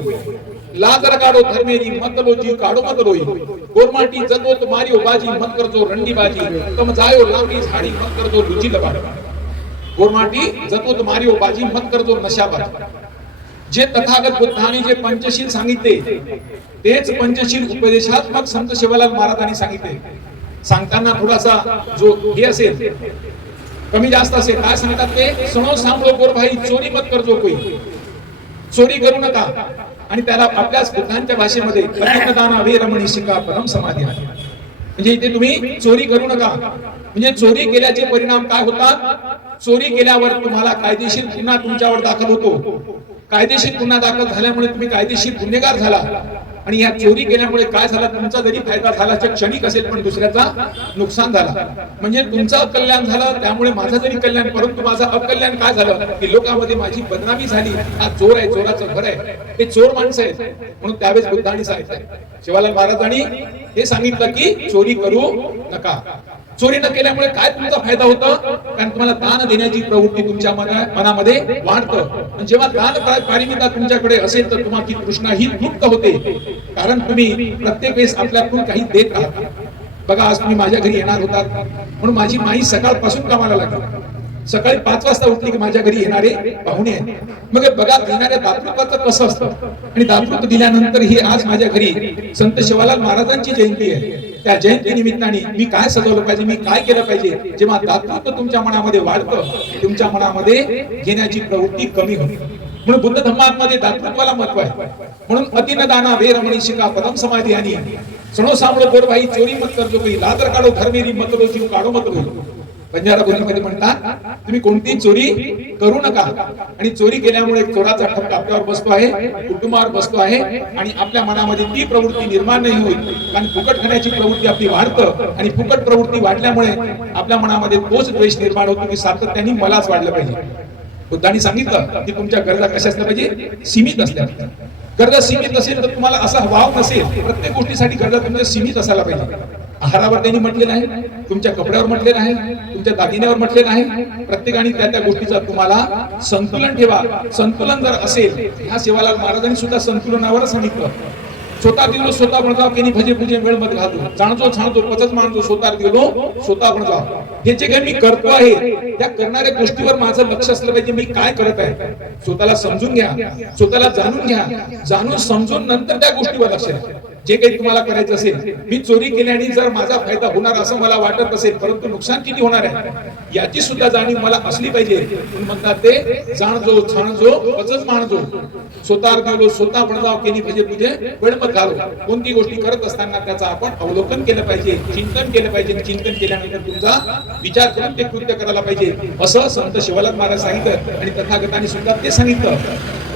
लाजर काढो धर्मेरी मत लोजी काढो मत रोई, गोरमाटी जतोत मारियो बाजी मत करजो रंडी बाजी, तम जायो लांबी झाडी मत करजो लुची लबाड. गोरमाटी जतोत मारियो बाजी मत करजो नशाबाजी. जे तथागत बुद्धाने जे पंचशील सांगितले तेच पंचशील उपदेशात्मक संत शिवालाल महाराजांनी सांगितले. सांगताना थोडासा जो हे असेल कमी जास्त असेल, काय सांगतात ते, सुनो सांभळो गोर भाई चोरी मत करजो कोई, चोरी करू नका. आणि त्याला आपल्याच बुद्धांच्या भाषेमध्ये दाना वे रमणी शिका परम समाधी आहे. म्हणजे इथे तुम्ही चोरी करू नका. म्हणजे चोरी केल्याचे परिणाम काय होतात? चोरी केल्यावर तुम्हाला कायदेशीर गुन्हा तुमच्यावर दाखल होतो. कायदेशीर गुन्हा दाखल झाल्यामुळे तुम्ही कायदेशीर गुन्हेगार झाला. आणि या चोरी केल्यामुळे काय झालं, तुमचा जरी फायदा झाला क्षणिक असेल पण दुसऱ्याचा नुकसान झाला. म्हणजे तुमचं कल्याण झालं त्यामुळे माझं जरी कल्याण, परंतु माझं अकल्याण काय झालं की लोकांमध्ये माझी बदनामी झाली. हा चोर आहे, चोराचं घर आहे, ते चोर माणसं आहेत. म्हणून त्यावेळेस बुद्धांनी सांगितलं, शिवालाल महाराजांनी हे सांगितलं की चोरी करू नका. चोरी न केल्यामुळे काय तुमचा फायदा होतो, कारण तुम्हाला दान देण्याची प्रवृत्ती तुमच्या मनामध्ये वाढतं. जेव्हा दान पारमिता तुमच्याकडे असेल तर तुम्हाला ती तृष्णा ही मुक्त होते, कारण तुम्ही प्रत्येक वेळेस आपल्याकडून काही देत आहात. बघा, आज तुम्ही माझ्या घरी येणार होतात म्हणून माझी माई सकाळपासून कामाला लागली. सकाळी 5 वाजता उठली की माझ्या घरी येणारे पाहुणे आहेत. मग बघा, देणाऱ्या दातृत्वाचं कसं असतं. आणि दातृत्व दिल्यानंतर ही आज माझ्या घरी संत शिवालाल महाराजांची जयंती आहे. त्या जयंती निमित्ताने मी काय सजवलं पाहिजे, मी काय केलं पाहिजे. जेव्हा दातृत्व तुमच्या मनामध्ये वाढतं, तुमच्या मनामध्ये घेण्याची प्रवृत्ती कमी होते. म्हणून बुद्ध धर्मामध्ये दातृत्वाला महत्व आहे. म्हणून अतिनदाना वेरमणी शिका पदम समाधी आणि सणो सांभळो बोर भाई चोरी मत करजो काही लादर काढो धर्मेरी मत रो जीव काढो मत रो. बंजारा बोलीमध्ये म्हणतात तुम्ही कोणतीही चोरी करू नका. आणि चोरी केल्यामुळे चोराचा ठपका आपल्यावर बसतो आहे, कुटुंबावर बसतो आहे आणि आपल्या मनामध्ये ती प्रवृत्ती निर्माण नाही होईल. कारण फुकट खाण्याची प्रवृत्ती आपली वाढतं आणि फुकट प्रवृत्ती वाढल्यामुळे आपल्या मनामध्ये तोच द्वेष निर्माण होतो की सातत्याने मलाच वाढलं पाहिजे. बुद्धांनी सांगितलं की तुमच्या गरजा कशा असल्या पाहिजे, सीमित असल्या पाहिजे. गरजा सीमित असेल तर तुम्हाला असा वाव नसेल. प्रत्येक गोष्टीसाठी गरजा तुमच्या सीमित असायला पाहिजे. आहारावर त्यांनी म्हटलेलं आहे, तुमच्या कपड्यावर म्हटलेलं आहे, तुमच्या दागिन्यावर म्हटलेलं आहे. प्रत्येकाने त्या गोष्टीचा तुम्हाला संतुलन ठेवा. संतुलन जर असेल, ह्या शिवालाल महाराजांनी सुद्धा संतुलनावर सांगितलं. स्वतः दिलो स्वतः बनजाव केनी भजे पूजे वेळ मत घालतो जाणतो छाणतो पचत मानतो स्वतः दिलो स्वतः बनजाव. हे जे काही मी करतो आहे त्या करणाऱ्या गोष्टीवर माझं लक्ष असलं पाहिजे. मी काय करत आहे स्वतःला समजून घ्या, स्वतःला जाणून घ्या. जाणून समजून नंतर त्या गोष्टीवर लक्ष द्या. जे काही तुम्हाला करायचं असेल, मी चोरी केल्याने जर माझा फायदा होणार असं मला वाटत असेल, परंतु नुकसान किती होणार आहे याची सुद्धा जाणीव मला असली पाहिजे. म्हणतात ते जाणजो छाणजो पचत मानजो स्वतः दिलो स्वतः बनजाव केनी भजे पूजे वेळ मत घालो. कोणती गोष्टी करत असताना त्याचा आपण अवलोकन केलं पाहिजे, चिंतन केलं पाहिजे. चिंतन केल्यानंतर तुमचा विचार करून ते कृत्य करायला पाहिजे असं संत शिवालाल महाराज सांगितलं. आणि तथागतांनी सुद्धा ते सांगितलं.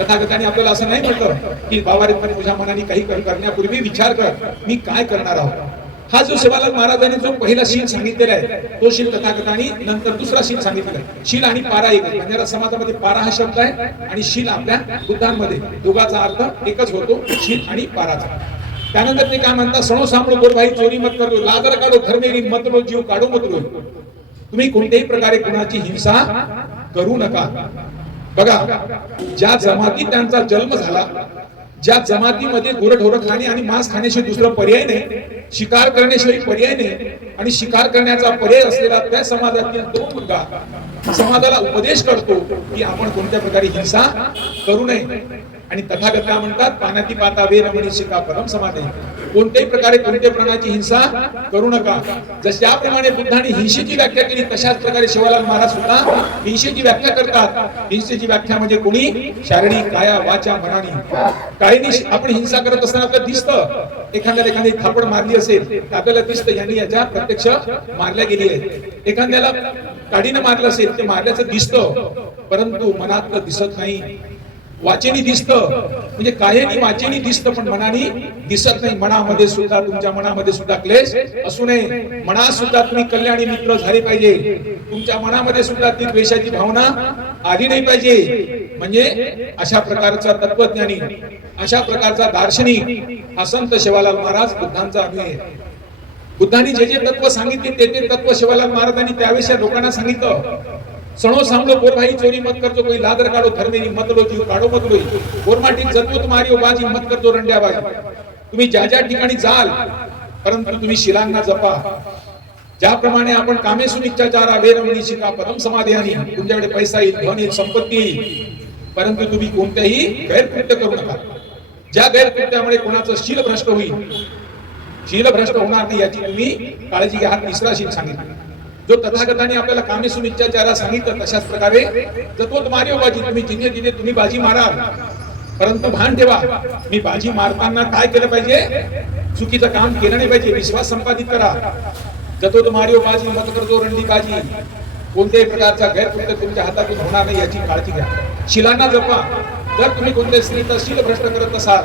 तथागतांनी आपल्याला असं नाही म्हटलं की बाबारे तुझ्या मनाने काही करण्यापूर्वी विचार कर, मी काय करणार आहोत. हा जो शिवालाल महाराजांनी जो पहिला शील सांगितलेला आहे तो शील तथागतांनी नंतर दुसरा शील सांगितलेला आहे. शील आणि पारा एक आहे. बंजारा समाजामध्ये पारा हा शब्द आहे आणि शील आपल्या बुद्धांमध्ये दोघाचा अर्थ एकच होतो, शील आणि पाराचा. त्यानंतर ते काय म्हणतात, सणो सांभळो बोर भाई चोरी मत करो लादर काढो धर्मेरी मत रो जीव काढो मत रो. तुम्ही कोणत्याही प्रकारे कोणाची हिंसा करू नका. बघा, ज्या जमातीत त्यांचा जन्म झाला, ज्या जमातीमध्ये गुरढोरं खाणे आणि मांस खाण्याशिवाय दुसरा पर्याय नाही, शिकार करण्याशिवाय पर्याय नाही, आणि शिकार करण्याचा पर्याय असलेला त्या समाजातील तो मुलगा समाजाला उपदेश करतो की आपण कोणत्या प्रकारे हिंसा करू नये. आणि तथागत काय म्हणतात, पानाती पाता वे रमणी शिका परम समाधी. कोणत्याही प्रकारे कोणत्या प्राण्याची हिंसा करू नका. ज्याप्रमाणे बुद्धांनी हिंसेची व्याख्या केली तशाच प्रकारे शिवालाल महाराज सुद्धा हिंसेची व्याख्या करतात. हिंसेची व्याख्या म्हणजे कोणी शारीरिक काया वाचा मनाने. काहीनी आपण हिंसा करत असताना आपल्याला दिसतं, एखादी थापड मारली असेल तर आपल्याला दिसतं यांनी याच्या प्रत्यक्ष मारल्या गेली आहे. एखाद्याला काडीनं मारलं असेल ते मारल्याचं दिसतं, परंतु मनातलं दिसत नाही. वाचेनी दिसतं म्हणजे कायेनी वाचेनी दिसतं पण मनाने दिसत नाही. मनामध्ये सुद्धा तुमच्या मनामध्ये सुद्धा क्लेश असू नये. मनात सुद्धा तुम्ही कल्याणी मित्र झाले पाहिजे. तुमच्या मनामध्ये सुद्धा ती द्वेषाची भावना आली नाही पाहिजे. म्हणजे अशा प्रकारचा तत्वज्ञानी, अशा प्रकारचा दार्शनिक हा संत शिवालाल महाराज बुद्धांचा अभिनय. बुद्धांनी जे जे तत्व सांगितले ते तत्व शिवालाल महाराजांनी त्यावेळेस लोकांना सांगितलं. सणो सांभळो बोर भाई चोरी मत करजो कोई लादर काढो धर्मेरी मत लो जीव काढो मत लोई. गोरमाटीत जतवत मारियो बाजी मत करजो रंड्या बाजी. तुम्ही ज्या ज्या ठिकाणी जाल परंतु तुम्ही शिलांना जपा. ज्याप्रमाणे आपण कामेसु नित्याचारा वेरमणी शिका पदम समाधी आणि तुमच्याकडे पैसा येईल, धन येईल, संपत्ती येईल, परंतु तुम्ही कोणतेही गैरकृत्य करू नका. ज्या गैरकृत्यामुळे कोणाचं शील भ्रष्ट होईल, शील भ्रष्ट होणार नाही याची तुम्ही काळजी घ्या. हा तिसरा शील सांगितला जो तथागतांनी आपल्याला कामेसु नित्याचारा सांगितलं. तशाच प्रकारे जतवत मारियो बाजी. तुम्ही जिथे जिथे तुम्ही बाजी माराल, परंतु भान ठेवा मी बाजी मारताना काय केलं पाहिजे, चुकीचं काम केलं नाही पाहिजे. विश्वास संपादित करा. जतवत मारियो बाजी मत करजो रंडी बाजी. कोणत्याही प्रकारचा गैरकृत्य तुमच्या हातातून होणार नाही याची काळजी घ्या. शिलांना जपा. जर तुम्ही कोणत्या स्त्रीचा शील भ्रष्ट करत असाल,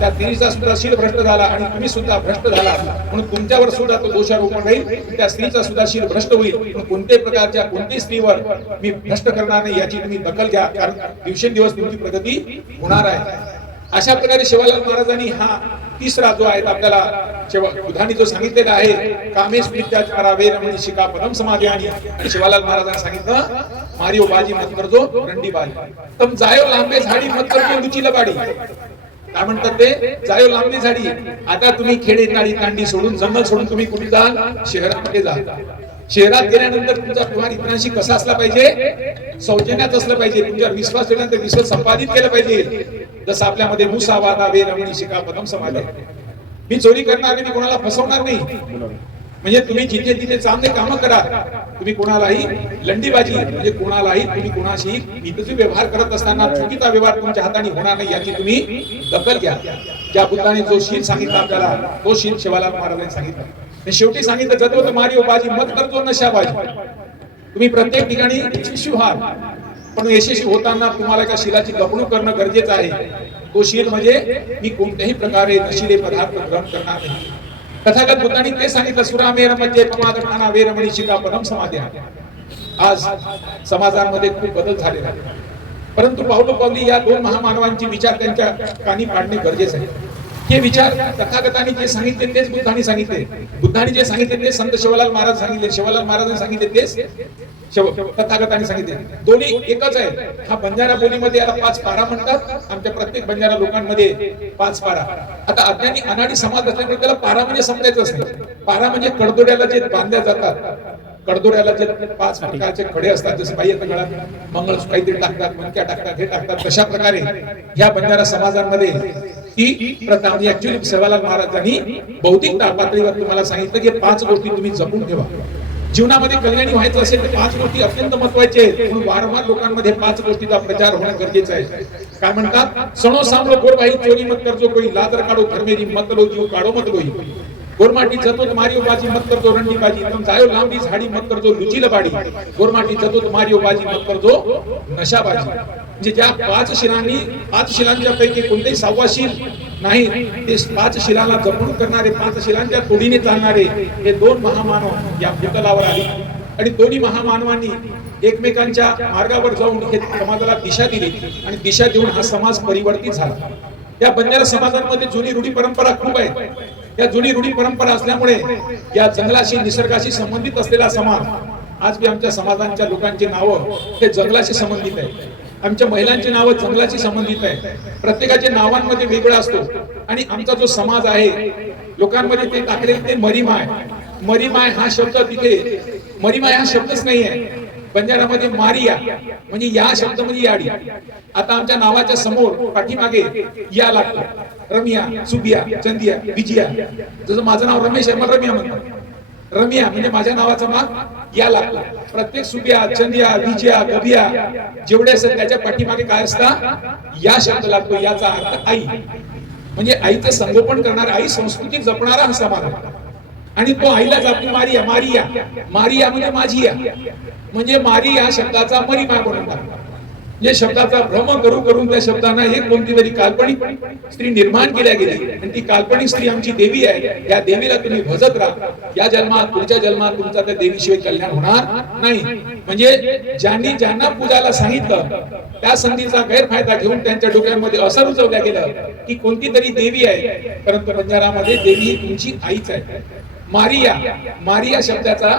त्या स्त्रीचा सुद्धा शील भ्रष्ट झाला आणि तुम्ही सुद्धा भ्रष्ट झाला म्हणून तुमच्यावर सुद्धा तो दोषारोपण राहील, त्या स्त्रीचा सुद्धा शील भ्रष्ट होईल. म्हणून कोणत्याही प्रकारच्या कोणत्याही स्त्रीवर मी भ्रष्ट करणार नाही याची तुम्ही दखल घ्या, कारण दिवसेंदिवस तुमची प्रगती होणार आहे. अशा प्रकारे शिवालाल महाराजांनी हा तिसरा जो आहे आपल्याला बुद्धांनी जो सांगितलेला आहे, कामेश मिथ्याचारा वेरमणी शिका पदम समाधी, आणि शिवालाल महाराजांनी सांगितलं मारियो बाजी मत करजो रंडी बाजी, तम जायो लांबे झाडी मत करजो लुचीला बाडी. काय म्हणतात ते? जायो लांबे झाडी. आता तुम्ही खेडे नाडी तांडी सोडून जंगल सोडून तुम्ही कुठे जाल? शहरामध्ये जाल. शहरात गेल्यानंतर तुमचा व्यवहार इतरांशी कसा असला पाहिजे? सौजन्यात असलं पाहिजे. तुमच्यावर विश्वास ठेवल्यानंतर विश्वास संपादित केला पाहिजे. जसं आपल्यामध्ये मुसावादा वेरमणी शिका पदम समाधी. मी चोरी करणार नाही, मी कोणाला फसवणार नाही. म्हणजे तुम्ही जिथे जिथे चांगले काम करा, तुम्ही कोणालाही लंडीबाजी म्हणजे कोणालाही तुम्ही कोणाशी इतकी व्यवहार करत असताना चुकीचा व्यवहार तुमच्या हाताने होणार नाही याची तुम्ही दखल घ्या. ज्या बुद्धाने जो शील सांगितला आपल्याला, तो शील शिवालाल महाराजांनी सांगितला. शेवटी सांगितलं जतो तर मारियो बाजी मत करतो नशाबाजी. तुम्ही प्रत्येक ठिकाणी यशस्वी व्हाल, पण यशस्वी होताना तुम्हाला एका शीलाची जपणूक करणं गरजेचं आहे. तो शील म्हणजे मी कोणत्याही प्रकारे नशिले पदार्थ ग्रहण करणार नाही. तथागत बुद्धांनी ते सांगितलं सुरामेर मध्ये पमागठाना वेरमणी शिका पदम समाधी. आज समाजामध्ये खूप बदल झालेला आहे, परंतु पावलोपावली या दोन महामानवांचे विचार त्यांच्या कानी पाडणे गरजेचे आहे. हे विचार तथागतांनी जे सांगितले तेच बुद्धांनी सांगितले. बुद्धांनी जे सांगितले ते संत शिवालाल महाराज सांगितले. शिवालाल महाराजांनी सांगितले तेच तथागतांनी सांगितले. दोन्ही एकच आहे. हा बंजारा बोलीमध्ये याला 5 पारा म्हणतात. आमच्या प्रत्येक बंजारा लोकांमध्ये 5 पारा. आता अज्ञानी अनाडी समाज असल्यामुळे त्याला पारा म्हणजे समजायचंच नाही. पारा म्हणजे कडदोड्याला जे बांधल्या जातात, कडदोड्याला जे 5 प्रकारचे खडे असतात, जसे बाई आता गळ्यात मंगळसूत्र काहीतरी टाकतात, मनक्या टाकतात, हे टाकतात, तशा प्रकारे ह्या बंजारा समाजांमध्ये ही प्रथा म्हणजे ऍक्च्युअली शिवालाल महाराजांनी बौद्धिक पातळीवर तुम्हाला सांगितलं की 5 गोष्टी तुम्ही जपून ठेवा. जीवनामध्ये कल्याणी व्हायचं असेल तर 5 गोष्टी अत्यंत महत्वाच्या आहेत. म्हणून वारंवार लोकांमध्ये 5 गोष्टीचा प्रचार होणं गरजेचं आहे. काय म्हणतात? सणो सांभळो गोरबाई चोरी मत करजो कोई, लाजर काढो धर्मेरी मत लो जीव काढो मत लोई. गोरमाटी जतो मारियो बाजी मत करजो रंडी बाजी, तम जायो लांबी झाडी मत करजो लुचीला बाडी. गोरमाटी जतो मारियो बाजी मत करजो नशाबाजी. म्हणजे ज्या 5 शिलांनी 5 शिलांच्या पैकी कोणतेही 6वा शील नाही, ते 5 शिलांना जपणूक करणारे, 5 शिलांच्या तोडीने चालणारे हे 2 महामानव या भूतलावर आले. आणि दोन्ही महामानवांनी एकमेकांच्या मार्गावर जाऊन हे समाजाला दिशा दिली आणि दिशा देऊन हा समाज परिवर्तित झाला. या बंजारा समाजांमध्ये जुनी रूढी परंपरा खूप आहे. या जुनी रूढी परंपरा असल्यामुळे या जंगलाशी निसर्गाशी संबंधित असलेला समाज, आज बी आमच्या समाजांच्या लोकांची नावं ते जंगलाशी संबंधित आहे. आमच्या महिलांची नावं जंगलाशी संबंधित आहे. प्रत्येकाच्या नावांमध्ये वेगळा असतो. आणि आमचा जो समाज आहे लोकांमध्ये ते टाकलेले ते मरीमाय. मरीमाय हा शब्द तिथे, मरीमाय हा शब्दच नाही आहे. बंजारामध्ये मारिया म्हणजे या शब्द म्हणजे याडी. आता आमच्या नावाच्या समोर पाठीमागे या लागतं. रमिया, सुबिया, चंदिया, विजया. जसं माझं नाव रमेश आहे, मला रमिया म्हणतात. रमिया म्हणजे माझ्या नावाचा माग या लागला. प्रत्येक सुबिया, चंदिया, विजया, गबिया जेवढे असेल त्याच्या पाठीमागे काय असतं? या शब्द लागतो. याचा अर्थ आई. म्हणजे आईचं संगोपन करणारा, आई संस्कृती जपणारा हा समाज आहे. आणि तो आईला जपली मारिया. मारिया मारिया म्हणजे माझी या, म्हणजे मारी या शब्दाचा मरीमा म्हणून टाकला. या शब्दाचा भ्रम करून त्या शब्दांना एक कोणती तरी काल्पनिक स्त्री निर्माण केल्या गेली. आणि ती काल्पनिक स्त्री आमची देवी आहे. या देवीला तुम्ही भजत राहा. या जन्मात पुढच्या जन्मात तुमचा त्या देवीशिवाय कल्याण होणार नाही. म्हणजे ज्यांना पूजाला सांगितलं त्या संधीचा गैरफायदा घेऊन त्यांच्या डोक्यांमध्ये असं रुजवल्या गेलं की कोणती तरी देवी आहे, परंतु बंजारामध्ये देवी ही तुमची आईच आहे. मारिया, मारिया शब्दाचा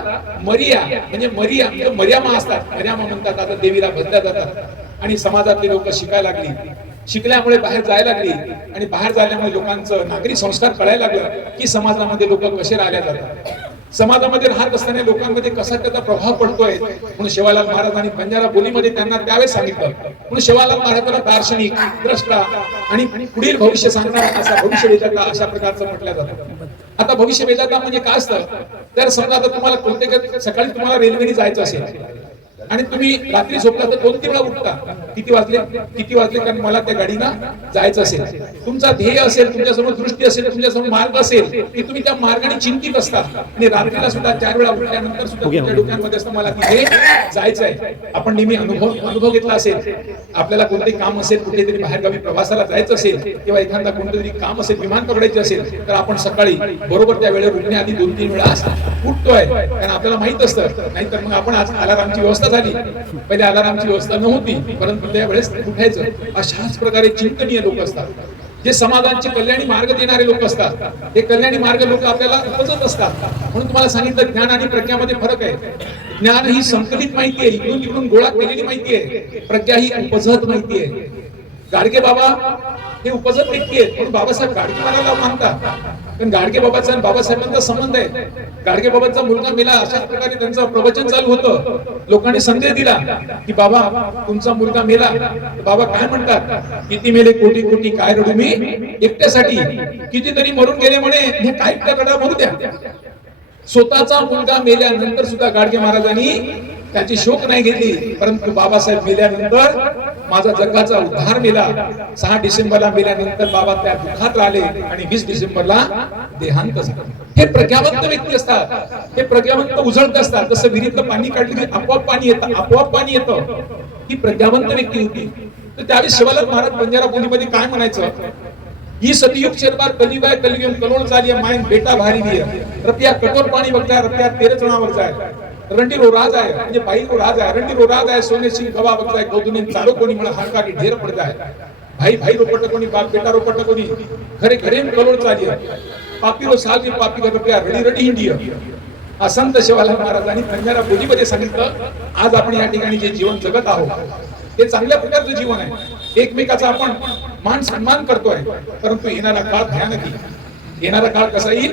मरिया म्हणजे मरिया म्हणजे मर्यामा असतात. मर्यामा म्हणतात. आता देवीला भजल्या जातात. आणि समाजातले लोक शिकायला लागली. शिकल्यामुळे बाहेर जायला लागली. आणि बाहेर जाण्यामुळे लोकांचं नागरिक संस्कार कळायला लागलं की समाजामध्ये लोक कसे राहिल्या जातात, समाजामध्ये राहत असताना लोकांमध्ये कसा त्याचा प्रभाव पडतोय. म्हणून शिवालाल महाराजांनी बंजारा बोलीमध्ये त्यांना त्यावेळेस सांगितलं. म्हणून शिवालाल महाराजांना दार्शनिक, द्रष्टा आणि पुढील भविष्य सांगणारा असा भविष्यवेत्ता अशा प्रकारचं म्हटलं जातं. आता भविष्यवेत्ता म्हणजे काय असतं? तर समजा आता तुम्हाला कोणत्या सकाळी तुम्हाला रेल्वेने जायचं असेल आणि तुम्ही रात्री झोपला तर 2-3 वेळा उठता. किती वाजले कारण मला त्या गाडीला जायचं असेल. तुमचा ध्येय असेल, तुमच्यासमोर दृष्टी असेल, तुमच्यासमोर मार्ग असेल की तुम्ही त्या मार्गाने चिंतित असता. आणि रात्रीला सुद्धा 4 वेळा उठल्यानंतर सुद्धा तुमच्या डोक्यामध्ये असतं मला तिथे जायचं आहे. आपण नेहमी अनुभव घेतला असेल. आपल्याला कोणते काम असेल, कुठेतरी बाहेरगावी प्रवासाला जायचं असेल किंवा एखादा कोणतरी काम असेल, विमान पकडायचे असेल, तर आपण सकाळी बरोबर त्या वेळेवर उठण्याआधी 2-3 वेळा उठतोय. कारण आपल्याला माहित असतं. नाहीतर मग आपण आज अलारामची व्यवस्था झाली. पहिले अलारामची व्यवस्था नव्हती, परंतु त्यावेळेस उठायचं. अशाच प्रकारे चिंतनीय लोक असतात, जे समाजाचे कल्याणी मार्ग देणारे लोक असतात. हे कल्याणी मार्ग लोक आपल्याला उपजत असतात. म्हणून तुम्हाला सांगितलं ज्ञान आणि प्रज्ञामध्ये फरक आहे. ज्ञान ही संकलित माहिती आहे, इकडून तिकडून गोळा केलेली माहिती आहे. प्रज्ञा ही उपजत माहिती आहे. गाडगे बाबा हे उपजत व्यक्ती आहेत, म्हणून बाबासाहेब गाडगे महाराजांना मानतात. पण गाडगे बाबाचा आणि बाबासाहेबांचा संबंध आहे. गाडगे बाबांचा मुलगा मेला, अशाच प्रकारे त्यांचं प्रवचन चालू होतं. लोकांनी संदेश दिला की बाबा तुमचा मुलगा मेला. बाबा काय म्हणतात, किती मेले कोटी कोटी काय रडू मी एकट्यासाठी, कितीतरी मरून गेले म्हणे, हे काय रडा मरू द्या. स्वतःचा मुलगा मेल्यानंतर सुद्धा गाडगे महाराजांनी त्याची शोक नाही घेतली. परंतु बाबासाहेब मेल्यानंतर माझा जगाचा उद्धार मेला. 6 डिसेंबरला मेल्यानंतर बाबा त्या दुःखात आले आणि 20 डिसेंबरला देहांत झाला. हे प्रज्ञावंत व्यक्ती असतात. हे प्रज्ञावंत उजळत असतात. जसं विहिरीतलं पाणी काढलं की आपोआप पाणी येतं. ही प्रज्ञावंत व्यक्ती होती. तर त्यावेळी शिवालाल महाराज बंजारा बोलीमध्ये काय म्हणायचं, ही सतयुग शेरबार कलियुग आहे, कलियुग कलोण चाली आहे, मायन बेटा भारी भी है, रतिया कठोर पाणी बघताय, रतिया 13 चणावर जाय, रंडी रो राज आहे म्हणजे बाई रो राज आहे, रंडी रो राज आहे, सोने सिंह गवा बघताय, गौतुनी चारो कोणी म्हणा हंकारी ढेर पडत आहे, भाई रोपट कोणी, बाप बेटा रोपट कोणी, खरे खरे कलोण चाली आहे, पापी रो साल पापी कर रतिया रडी रडी हिंडी. संत शिवालाल महाराजांनी बंजारा बोलीमध्ये सांगितलं, आज आपण या ठिकाणी जे जीवन जगत आहोत हे चांगल्या प्रकारचं जीवन आहे. एकमेकाचा आपण मान सन्मान करतोय. परंतु येणारा काळ भयानक आहे. येणारा काळ कसा येईल,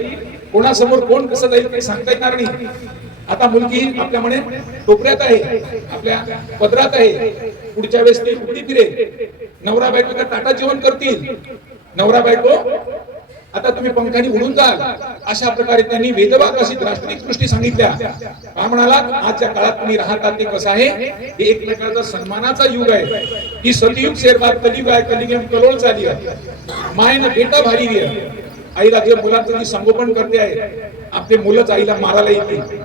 कोणासमोर कोण कसं जाईल काही सांगता येणार नाही. आता मुलगी आपल्या म्हणे टोपऱ्यात आहे, आपल्या पदरात आहे, पुढच्या वेळेस ती उडी फिरे, नवरा बायको का ताटात जेवण करतील, नवरा बायको आता तुम्ही पंखाने उडून जाल. अशा प्रकारे त्यांनी वेदवाक अशी दार्शनिक दृष्टी सांगितल्या. का म्हणाला, आजच्या काळात तुम्ही राहतात ते कसं आहे, हे एक प्रकारचा सन्मानाचा युग आहे. ही सतयुग शेरबाद कलियुग आहे, कलियुग कलोळ चाली आहे, मायन बेटा भारी आहे. आईला जे मुलांचं जी संगोपन करते आहे, आपले मुलंच आईला मारायला येते,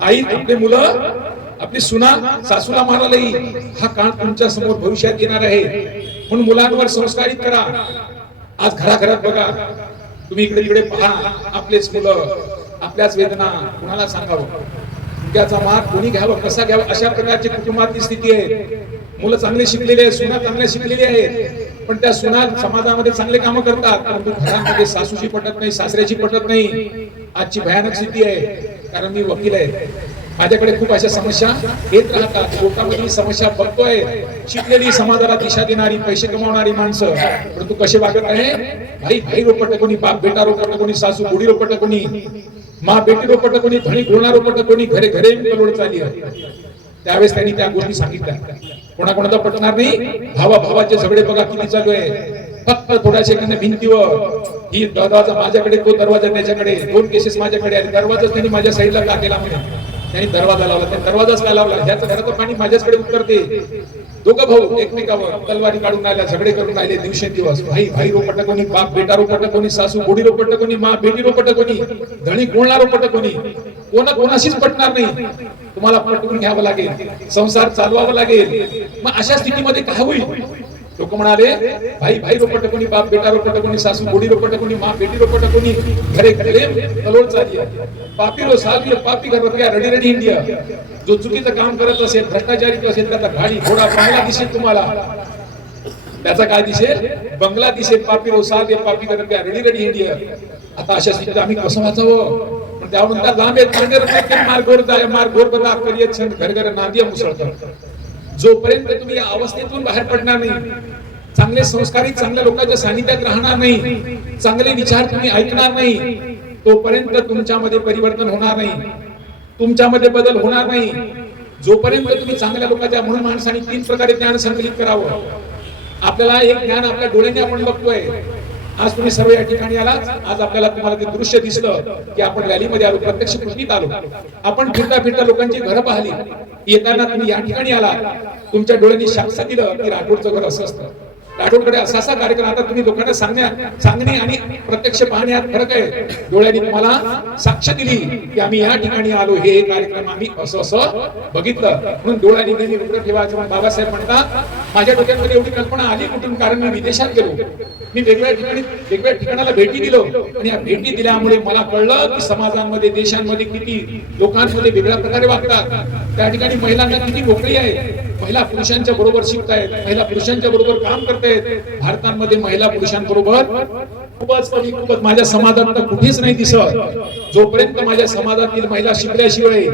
आई आपले मुलं आपली सुना सासूला मारायला येईल. हा काळ तुमच्या समोर भविष्यात येणार आहे. म्हणून मुलांवर संस्कारित करा. आज घराघरात बघा, तुम्ही इकडे तिकडे पहा, आपलेच मुलं, आपल्याच वेदना कुणाला सांगावं, त्याचा मार कोणी घ्यावं, कसा घ्यावा, अशा प्रकारची कुटुंबातली स्थिती आहे. मुलं चांगले शिकलेले आहेत, सुना चांगल्या शिकलेल्या आहेत, पण त्या सुना समाजामध्ये चांगले कामं करतात, परंतु घरामध्ये सासूची पटत नाही, सासऱ्याची पटत नाही. आजची भयानक स्थिती आहे. कारण मी वकील आहे, माझ्याकडे खूप अशा समस्या येत राहतात. कोर्टामधील समस्या बघतोय. शिकलेली, समाजाला दिशा देणारी, पैसे कमावणारी माणसं, परंतु कसे वागत आहे, भाई रोपट कोणी, बाप बेटा रोपट कोणी, सासू बुडी रोपट कोणी, माँ बेटी रोपट कोणी, धणी घोळणा रोपट कोणी, घरे घरे कलोड चाली आहे. त्यावेळेस त्यांनी त्या गोष्टी सांगितल्या. कोणाकोणाचा पटणार नाही. भावाचे झगडे बघा किती चालू आहे. फक्त थोड्याशा एखाद्या भिंतीवर, ही दरवाजा माझ्याकडे, तो दरवाजा त्याच्याकडे, 2 केसेस माझ्याकडे आले, दरवाजाच त्यांनी माझ्या साईडला का केला म्हणे, त्यांनी दरवाजा लावला, त्या दरवाजाच का लावला, ह्याचं घराचं पाणी माझ्याचकडे उतरते. दोघं भाऊ एकमेकावर तलवारी काढून राहिल्या, झगडे करून राहिले दिवसेंदिवस. भाई रोपट कोणी, बाप बेटा रोपट कोणी, सासू बुडी रोपट कोणी, माँ बेटी रोपट कोणी, धणी घोळणा रोपट कोणी. कोणाशीच पटणार नाही. तुम्हाला पटवून घ्यावं लागेल, संसार चालवावा लागेल. मग अशा स्थितीमध्ये काय होईल? लोक म्हणाले, भाई रोपट कोणी, बाप बेटा रोपट कोणी, सासू बुडी रोपट कोणी, माँ बेटी रोपट कोणी, घरे घरे कलोड चाली आहे, पापी रो साल पापी घर रुपया रडी रडी इंडिया. जो चुकीचं काम करत असेल, भ्रष्टाचारी असेल, त्याचा गाडी घोडा बंगला दिसेल तुम्हाला. त्याचा काय दिसेल? बंगला दिसेल. पापी रो साल पापी घर रुपया रडी रडी इंडिया. आता अशा स्थितीत आम्ही कसं वाचावं? त्यानंतर लांब मार्गोर जाय, मार्गोर बदा करियत छंद घर घर नादिया मुसळतात. जोपर्यंत तुम्ही या अवस्थेतून बाहेर पडणार नाही, चांगले संस्कारित चांगल्या लोकांच्या सानिध्यात राहणार नाही, चांगले विचार तुम्ही ऐकणार नाही, तोपर्यंत तुमच्यामध्ये परिवर्तन होणार नाही, तुमच्यामध्ये बदल होणार नाही. जोपर्यंत तुम्ही चांगल्या लोकांच्या, म्हणून माणसाने 3 प्रकारे ज्ञान संकलित करावं. आपल्याला एक ज्ञान आपल्या डोळ्याने आपण बघतोय, आज तुम्ही सर्व या ठिकाणी आलात. आज आपल्याला तुम्हाला ते दृश्य दिसलं की आपण रॅलीमध्ये आलो, प्रत्यक्ष कृतीत आलो. आपण फिरता फिरता लोकांची घरं पाहिली. येताना तुम्ही या ठिकाणी आला, तुमच्या डोळ्यांनी साक्ष दिलं की राठोडचं घर असं असतं. राठोडकडे असा कार्यक्रम. आता तुम्ही लोकांना सांगणे आणि प्रत्यक्ष पाहणे यात फरक आहे. डोळ्यांनी तुम्हाला साक्ष दिली की आम्ही या ठिकाणी आलो, हे कार्यक्रम आम्ही असं बघितलं. म्हणून डोळ्यांनी नेहमी उघडं ठेवायचं. बाबासाहेब म्हणतात, माझ्या डोक्यामध्ये एवढी कल्पना आली कुठून, कारण मी विदेशात गेलो, मी वेगवेगळ्या ठिकाणाला भेटी दिलो आणि या भेटी दिल्यामुळे मला कळलं की समाजांमध्ये, देशांमध्ये किती लोकांमध्ये वेगळ्या प्रकारे वागतात. त्या ठिकाणी महिलांना किती नोकरी आहे, महिला पुरुषांच्या बरोबर शिकतायत, महिला पुरुषांच्या बरोबर काम करतायत. भारतामध्ये महिला पुरुषांबरोबर खूपच माझ्या समाजात तर कुठेच नाही दिसत. जोपर्यंत माझ्या समाजातील महिला शिकल्याशिवाय,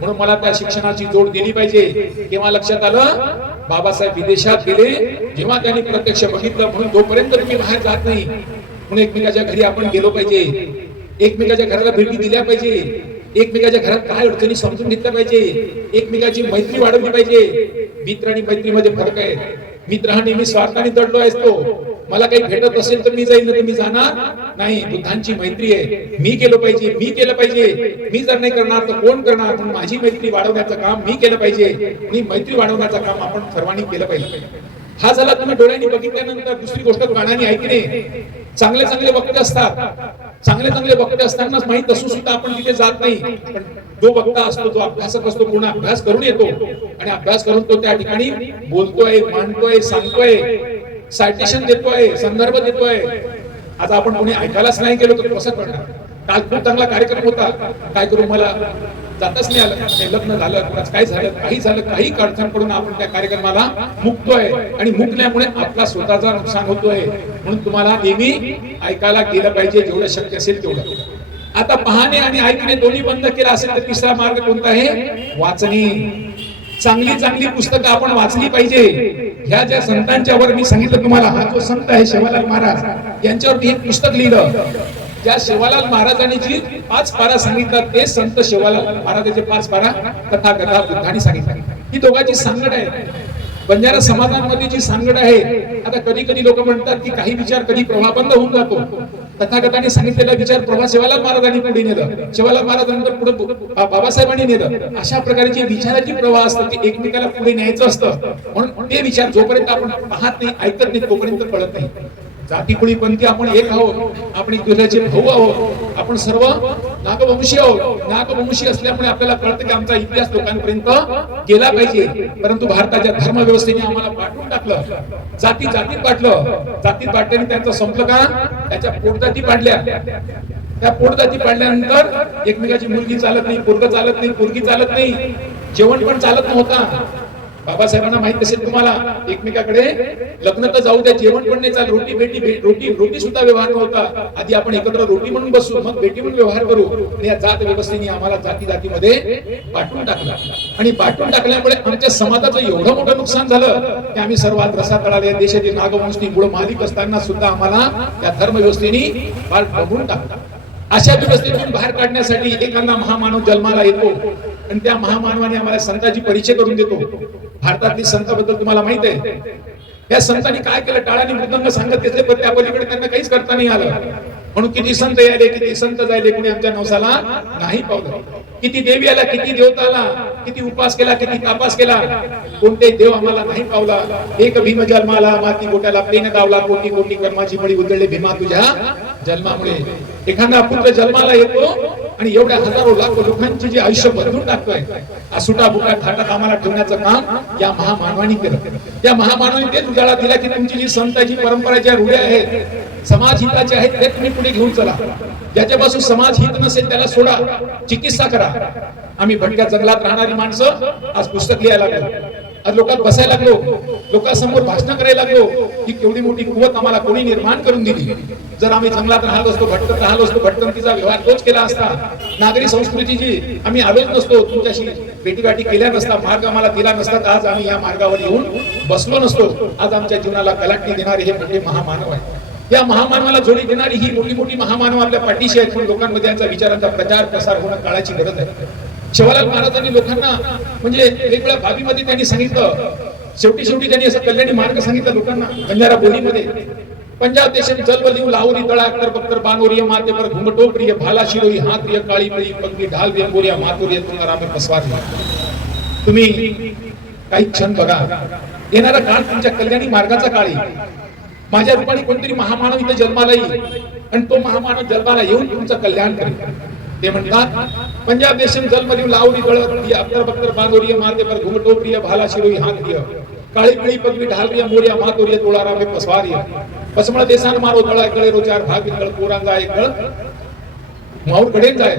म्हणून मला त्या शिक्षणाची जोड दिली पाहिजे. केव्हा लक्षात आलं, बाबासाहेब विदेशात गेले जेव्हा त्यांनी प्रत्यक्ष बघितलं. म्हणून जोपर्यंत तुम्ही बाहेर जात नाही, म्हणून एकमेकाच्या घरी आपण गेलो पाहिजे, एकमेकाच्या घराला भेटी दिल्या पाहिजे, एकमेकाच्या घरात काय अडचणी समजून घेतल्या पाहिजे, एकमेकाची मैत्री वाढवली पाहिजे. मित्र आणि मैत्रीमध्ये फरक आहे. मित्र हा नेहमी स्वार्थाने दडलो असतो. मला काही भेटत असेल तर मी जाईल, तर मी जाणार नाही. बुद्धांची मैत्री आहे, मी केलं पाहिजे, मी केलं पाहिजे. मी जर नाही करणार तर कोण करणार. पण माझी मैत्री वाढवण्याचं काम मी केलं पाहिजे. मी मैत्री वाढवण्याचं काम आपण सर्वांनी केलं पाहिजे. हा झाला तुम्ही डोळ्यांनी बघितल्यानंतर. दुसरी गोष्ट कानाने ऐकणे. चांगले वक्ते असतात, चांगले वक्ते असताना माहित असून सुद्धा आपण तिथे जात नाही. पण जो वक्ता असतो, जो अभ्यासक असतो, पूर्ण अभ्यास करून येतो आणि अभ्यास करून तो त्या ठिकाणी बोलतोय, मांडतोय, सांगतोय, सायटेशन देतोय, संदर्भ देतोय. आता आपण कोणी ऐकायलाच नाही गेलो तर कसं करणार. काल खूप चांगला कार्यक्रम होता, काय करू मला जाताच नाही आलं. लग्न झालं, काय झालं, काही अडचण पडून आपण त्या कार्यक्रमाला मुकतोय आणि मुकल्यामुळे आपला स्वतःचा नुकसान होतोय. म्हणून तुम्हाला नेहमी ऐकायला गेलं पाहिजे, जेवढं शक्य असेल तेवढं. आता पाहणे आणि ऐकणे दोन्ही बंद केला असेल तर तिसरा मार्ग कोणता आहे, वाचणे. चांगली पुस्तकं आपण वाचली पाहिजे. ह्या ज्या संतांच्यावर मी सांगितलं तुम्हाला, हा जो संत आहे सेवालाल महाराज, यांच्यावरती एक पुस्तक लिहिलं. ज्या सेवालाल महाराजांनी जी 5 पारा सांगितलं, ते संत सेवालाल महाराजांचे 5 पारा तथागता बुद्धांनी सांगितलं. ही दोघांची सांगड आहे. बंजारा समाजांमध्ये जी सांगड आहे. आता कधी लोक म्हणतात की काही विचार कधी प्रवाहबंद होऊन जातो. तथागतांनी सांगितलेला विचार प्रवाह सेवालाल महाराजांनी पुढे नेलं, सेवालाल महाराजांनंतर पुढे बाबासाहेबांनी नेलं. अशा प्रकारची विचाराची प्रवाह असतात, ती एकमेकाला पुढे न्यायचं असतं. म्हणून ते विचार जोपर्यंत आपण पाहत नाही, ऐकत नाही, तोपर्यंत कळत नाही. जातीकुळी पंथी आपण एक आहोत, आपण एक दुसऱ्याचे भाऊ आहोत, आपण सर्व नागवंशी आहोत. नागवंशी असल्यामुळे आपल्याला कळतं की आमचा इतिहास लोकांपर्यंत गेला पाहिजे. परंतु भारताच्या धर्म व्यवस्थेने आम्हाला पाठवून टाकलं, जातीत पाडल्याने त्यांचं संपलं का, त्याच्या पोटजाती पाडल्या. त्या पोटजाती पाडल्यानंतर एकमेकाची मुलगी चालत नाही, पोरगं चालत नाही, पोरगी चालत नाही, जेवण पण चालत नव्हता. बाबासाहेबांना माहित असेल तुम्हाला, एकमेकाकडे लग्न तर जाऊ द्या, जेवण पण नाही चालत. रोटी सुद्धा व्यवहार नव्हता. आधी आपण एकत्र रोटी म्हणून बसू, मग बेटी म्हणून व्यवहार करू. या जात व्यवस्थेने आम्हाला जातीमध्ये पाठवून टाकलं. आणि पाठवून टाकल्यामुळे आमच्या समाजाचं एवढं मोठं नुकसान झालं की आम्ही सर्वात रसातळाले. देशातील नागवंशी मूळ मालिक असताना सुद्धा आम्हाला त्या धर्म व्यवस्थेने फार बघून टाकलं. अशा व्यवस्थेतून बाहेर काढण्यासाठी एखादा महामानव जन्माला येतो आणि त्या महामानवाने आम्हाला संतांची परिचय करून देतो. भारतातील संतांबद्दल तुम्हाला माहित आहे, या संतांनी काय केलं, टाळाने मृदंग सांगत घेतले, पण त्या पलीकडे त्यांना काहीच करता नाही आलं. म्हणून किती संत यायले, किती संत जायले, कोणी आमच्या नवसाला नाही पावलं. किती देवी आला, किती देवता आला, किती उपास केला, किती तापास केला, कोणते देव आम्हाला नाही पावला. एक भीम जन्माला, माती गोट्याला पेन दावला, कोटी कोटी कर्माची बळी उधळले भीमा तुझ्या जन्मामुळे. एखादा पुत्र जन्माला येतो आणि एवढ्या हजारो लाखो लोकांचे जे आयुष्य बदलून टाकतोय, सुटा बुटा थाटात आम्हाला ठेवण्याचं काम या महामानवानी केलं. या महामानवाने तेच उजाळा दिला की तुमची जी संतांची परंपरा, ज्या रूढ्या आहेत, समाज हिताच्या आहेत, ते तुम्ही पुढे घेऊन चला. ज्याच्यापासून समाज हित नसेल त्याला सोडा, चिकित्सा करा. आम्ही भटक्या जंगलात राहणारी माणसं आज पुस्तक लिहायला लागलो, आज लोकांत बसायला लागलो, लोकांसमोर भाषण करायला लागलो. ही केवढी मोठी कुवत आम्हाला कोणी निर्माण करून दिली. जर आम्ही जंगलात राहिलो असतो, भटकत राहिलो असतो, भटकंतीचा व्यवहार तोच केला असता, नागरी संस्कृतीची आम्ही आलोच नसतो, तुमच्याशी भेटीगाठी केल्या नसता, मार्ग आम्हाला दिला नसता, तर आज आम्ही या मार्गावर येऊन बसलो नसतो. आज आमच्या जीवनाला कलाटणी देणारे हे मोठे महामानव आहेत. या महामानवाला जोडी देणारी ही मोठी मानव आपल्या पाठीशी आहेत. पण लोकांमध्ये यांचा विचारांचा प्रचार प्रसार होणं काळाची गरज आहे. सेवालाल महाराजांनी लोकांना म्हणजे वेगवेगळ्या बाबीमध्ये त्यांनी सांगितलं. शेवटी त्यांनी असं कल्याणी मार्ग सांगितला लोकांना. बंजारा बोलीमध्ये पंजाब देशम जलवलियू लावरी दळा अख्तर बख्तर बानोरिय माते पर घुंगटोप्रिय भाला शिरोई हात्रिय काळी पळी पगडी ढाल रिय मोरिया मातोरिय तुंगारामे पसवारली. तुम्ही काही क्षण बघा, येणारा काळ तुमच्या कल्याणी मार्गाचा काळ आहे. माझ्या रूपाने कोणतरी महामानव इथे जन्माला येईल आणि तो महामानव जन्माला येऊन तुमचं कल्याण करेल. ते म्हणतात पंजाब देशम जलमलियू लावरी दळा अख्तर बख्तर बानोरिय माते पर घुंगटोप्रिय भाला शिरोई हात्रिय काळी पिळी पगडी ढालरिय मोरिया मातोरिय तोळारामे पसवारिय. पसमळ देसान मारो दळा कळे रोचार भाग कळ कोरांगा एक कळ माऊर कडे जाय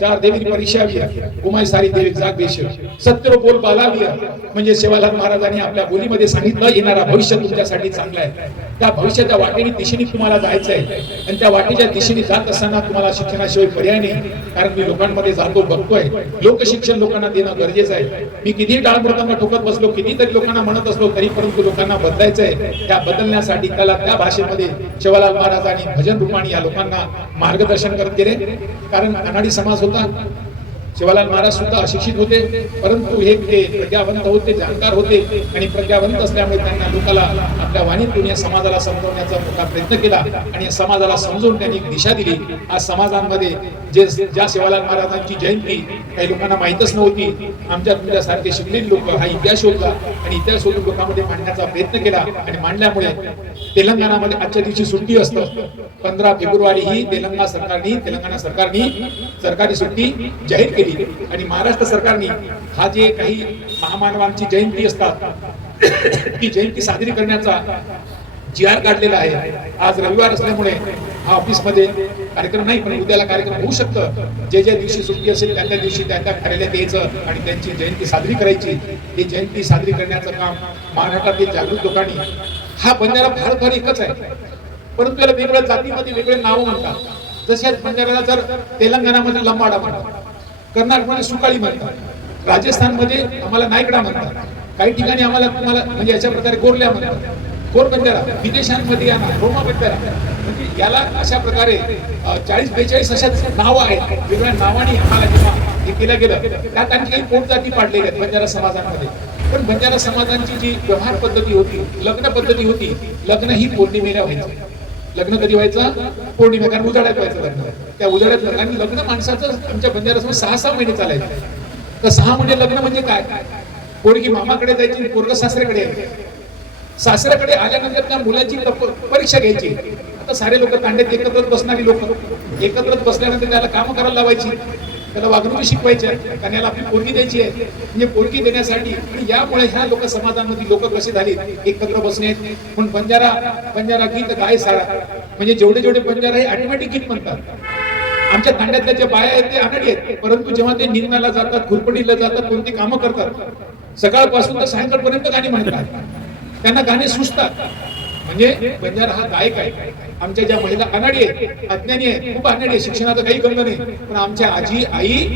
चार देवी परिशाविया कुमाई सारी देवी जाग देश सत्य बोल बालाविया. म्हणजे शिवालाल महाराजांनी आपल्या बोलीमध्ये सांगितलं येणारा भविष्य तुमच्यासाठी चांगला आहे. त्या भविष्याच्या वाटेने दिशेने तुम्हाला जायचं आहे आणि त्या वाटेच्या दिशेने जात असताना तुम्हाला शिक्षणाशिवाय पर्याय नाही. कारण मी लोकांमध्ये जातो बघतोय लोकशिक्षण लोकांना देणं गरजेचं आहे. मी किती टाळमृतांना ठोकत बसलो कितीतरी लोकांना म्हणत असलो तरी परंतु लोकांना बदलायचं आहे. त्या बदलण्यासाठी त्याला त्या भाषेमध्ये शिवालाल महाराजांनी भजन रूपाने या लोकांना मार्गदर्शन करत गेले. कारण अनाडी समाज होता, शिवालाल महाराज सुद्धा अशिक्षित होते परंतु हे प्रज्ञावंत होते, जाणकार होते आणि प्रज्ञावंत असल्यामुळे त्यांना लोकाला आपल्या वाणीतून या समाजाला समजवण्याचा मोठा प्रयत्न केला आणि या समाजाला समजून त्यांनी एक दिशा दिली. आज समाजांमध्ये ज्या शिवालाल महाराजांची जयंती काही लोकांना माहीतच नव्हती, आमच्या तुमच्यासारखे शिकलेले लोक हा इतिहास शोधला आणि इतिहास शोधून लोकांमध्ये मांडण्याचा प्रयत्न केला आणि मांडल्यामुळे तेलंगणामध्ये आजच्या दिवशी सुट्टी असतं. 15 फेब्रुवारी ही तेलंगणा सरकारने सरकारी सुट्टी जाहीर केली आणि महाराष्ट्र सरकारने हा जे काही महामानवांची जयंती असतात ती जयंती साजरी करण्याचा जी.आर. काढलेला आहे. आज रविवार असल्यामुळे हा ऑफिसमध्ये कार्यक्रम नाही पण उद्याला कार्यक्रम होऊ शकतं. जे दिवशी सुट्टी असेल त्या दिवशी त्या कार्यालयात यायचं आणि त्यांची जयंती साजरी करायची. ही जयंती साजरी करण्याचं काम महाराष्ट्रातील जागृत लोकांनी. हा बंजारा फार एकच आहे परंतु त्याला वेगवेगळ्या जातीमध्ये वेगळे नाव म्हणतात. जसे बंजाराला जर तेलंगणामध्ये लंबाडा म्हणतात, कर्नाटकमध्ये सुकाळी म्हणतात, राजस्थानमध्ये आम्हाला नायकडा म्हणतात, काही ठिकाणी आम्हाला तुम्हाला म्हणजे अशा प्रकारे गोरल्या म्हणतात. गोर बंजारा विदेशांमध्ये रोमा बंजारा म्हणजे याला अशा प्रकारे 40-42 अशा नावं आहेत. वेगवेगळ्या नावाने आम्हाला जेव्हा हे केलं गेलं त्यात आणखी काही पोटजाती पाडलेल्या आहेत बंजारा समाजामध्ये. पण बंजारा समाजांची जी व्यवहार पद्धती होती, लग्न पद्धती होती, लग्न ही पौर्णिमेला व्हायचं. लग्न कधी व्हायचं? पौर्णिमे, कारण उजाड्यात व्हायचं लग्न. त्या उजाड्यात लग्न माणसाचं आमच्या बंजारासमोर 6-6 महिने चालायचं. तर 6 महिने लग्न म्हणजे काय? पोरगी मामाकडे जायची, पोरग सासऱ्याकडे यायचे. सासऱ्याकडे आल्यानंतर त्या मुलाची परीक्षा घ्यायची. आता सारे लोक तांड्यात एकत्रच बसणारी लोक एकत्रच बसल्यानंतर त्याला काम करायला लावायची, त्याला वागणूक शिकवायची, त्याला आपली पोरगी द्यायची आहे. म्हणजे पोरगी देण्यासाठी यामुळे ह्या लोक समाजामध्ये लोक कसे झाले एकत्र बसणे. पण बंजारा गीत गाय सारा म्हणजे जेवढे बंजारा हे ऑटोमॅटिक गीत म्हणतात. आमच्या तांड्यातल्या ज्या बाया आहेत ते अनाडी आहेत परंतु जेव्हा ते निघण्याला जातात, खुरपणीला जातात, कोणती कामं करतात सकाळपासून तर सायंकाळपर्यंत गाणी म्हणतात. त्यांना गाणे सुचतात. म्हणजे बंजारा हा गायक आहे. आमच्या ज्या महिला अनाडी आहेत, अज्ञानी आहेत, खूप अनाडी आहे, शिक्षणाचं काही गंध नाही पण आमच्या आजी आई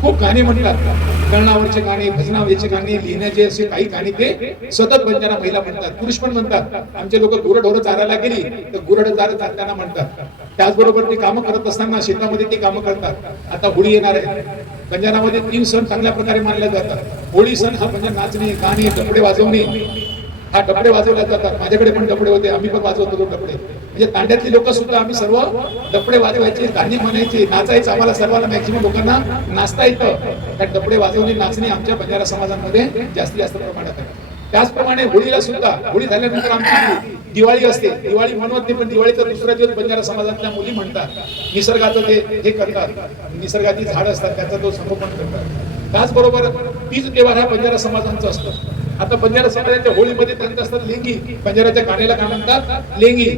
खूप गाणे म्हणतात. कर्णावरचे गाणे, भजनावरचे गाणे, लिहिण्याचे असे काही गाणे ते सतत बंजारा महिला म्हणतात. पुरुष पण म्हणतात. आमचे लोक गुरढोरं चारायला गेली तर गुरढोरं चारताना म्हणतात. त्याचबरोबर ते कामं करत असताना शेतामध्ये ते कामं करतात. आता होळी येणार आहे. बंजारामध्ये 3 सण चांगल्या प्रकारे मानले जातात. होळी सण हा म्हणजे नाचणे, गाणे, डफडे वाजवणे, हा डफडे वाजवले जातात. माझ्याकडे पण डफडे होते, आम्ही पण वाजवत होतो डफडे. म्हणजे तांड्यातली लोक सुद्धा आम्ही सर्व डफडे वाजवायचे, गाणी म्हणायचे, नाचायचं. आम्हाला सर्वांना मॅक्सिमम लोकांना नाचता येतं. त्या डफडे वाजवणे, नाचणे आमच्या बंजारा समाजामध्ये जास्त प्रमाणात आहे. त्याचप्रमाणे होळीला सुद्धा, होळी झाल्यानंतर आमची दिवाळी असते. दिवाळी म्हणत नाही पण दिवाळीचा दुसरा दिवस बंजारा समाजातल्या मुली म्हणतात. निसर्गाचं ते हे करतात, निसर्गाची झाड असतात त्याचा तो संगोपन करतात. त्याचबरोबर तीच त्योहार हा बंजारा समाजांचा असतो. आता बंजारा समाजाच्या होळीमध्ये त्यांचं असतात लेंगी. बंजाराच्या गाण्याला काय म्हणतात? लेंगी.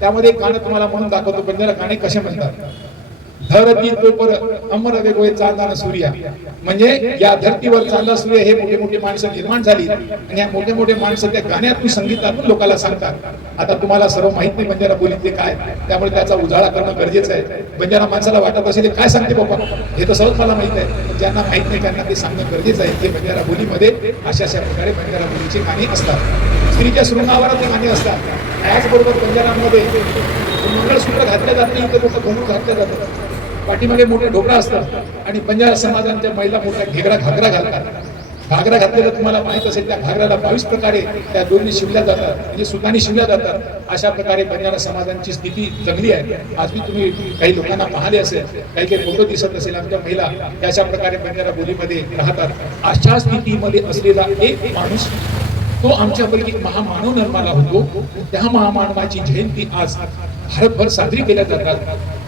त्यामध्ये एक गाणं तुम्हाला म्हणून दाखवतो बंजारा गाणे कसे म्हणतात. धरती तोपर अमर वेगोय चांदाना सूर्या. म्हणजे या धरतीवर चांदा सूर्य हे मोठे मोठे माणसं निर्माण झाली आणि या मोठे मोठे माणसं त्या गाण्यातून संगीतातून लोकांना सांगतात. आता तुम्हाला सर्व माहित नाही बंजारा बोलीतले काय, त्यामुळे त्याचा उजाळा करणं गरजेचं आहे. बंजारा माणसाला वाटत असेल काय सांगते बाबा हे तर सहज मला माहित आहे, ज्यांना माहित नाही त्यांना ते सांगणं गरजेचं आहे. ते बंजारा बोलीमध्ये अशा प्रकारे बंजारा बोलीची गाणी असतात. स्त्रीच्या शृंगारावर ते गाणी असतात. त्याचबरोबर बंजारांमध्ये मंगळसूत्र घातले जाते, इतर लोक घोंगरू घातले जातात. पाठीमागे मोठे ढोकळा असतात आणि बंजारा समाजांच्या महिला मोठ्या घागरा घालतात. घागरा घातलेला तुम्हाला माहित असेल, त्या घागराला 22 प्रकारे त्या दोन्ही शिवल्या जातात, म्हणजे सुतांनी शिवल्या जातात. अशा प्रकारे बंजारा समाजांची स्थिती जंगली आहे. आज मी तुम्ही काही लोकांना पाहिले असेल, काही काही फोटो दिसत असेल, आमच्या महिला अशा प्रकारे बंजारा बोलीमध्ये राहतात. अशा स्थितीमध्ये असलेला एक माणूस, तो आमच्यापैकी एक महामानव निर्माला होतो. त्या महामानवाची जयंती आज भारतभर साजरी केल्या जातात.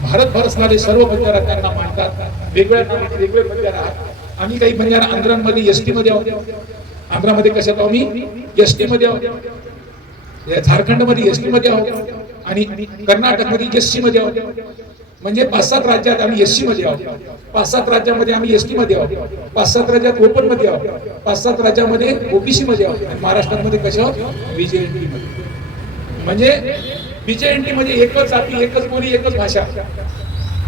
भारतभर असणारे सर्व बंजारा त्यांना मानतात. वेगवेगळ्या नावाचे वेगवेगळे बंजारा आहेत. आम्ही काही बंजारा आंध्रामध्ये एसटी मध्ये आहोत. आंध्रामध्ये कशात आहोत? आम्ही एसटी मध्ये आहोत. झारखंडमध्ये एसटी मध्ये आहोत आणि कर्नाटकमध्ये एसटी मध्ये आहोत. म्हणजे 5-7 राज्यात आम्ही एसटी मध्ये आहोत. 5-7 राज्यामध्ये आम्ही एसटी मध्ये आहोत. 5-7 राज्यात ओपन मध्ये आहोत. 5-7 राज्यामध्ये ओबीसी मध्ये आहोत. आणि महाराष्ट्रामध्ये कशा आहोत? बीजेएनटी मध्ये. म्हणजे बीजेएनटी मध्ये एकच जाती, एकच बोली, एकच भाषा.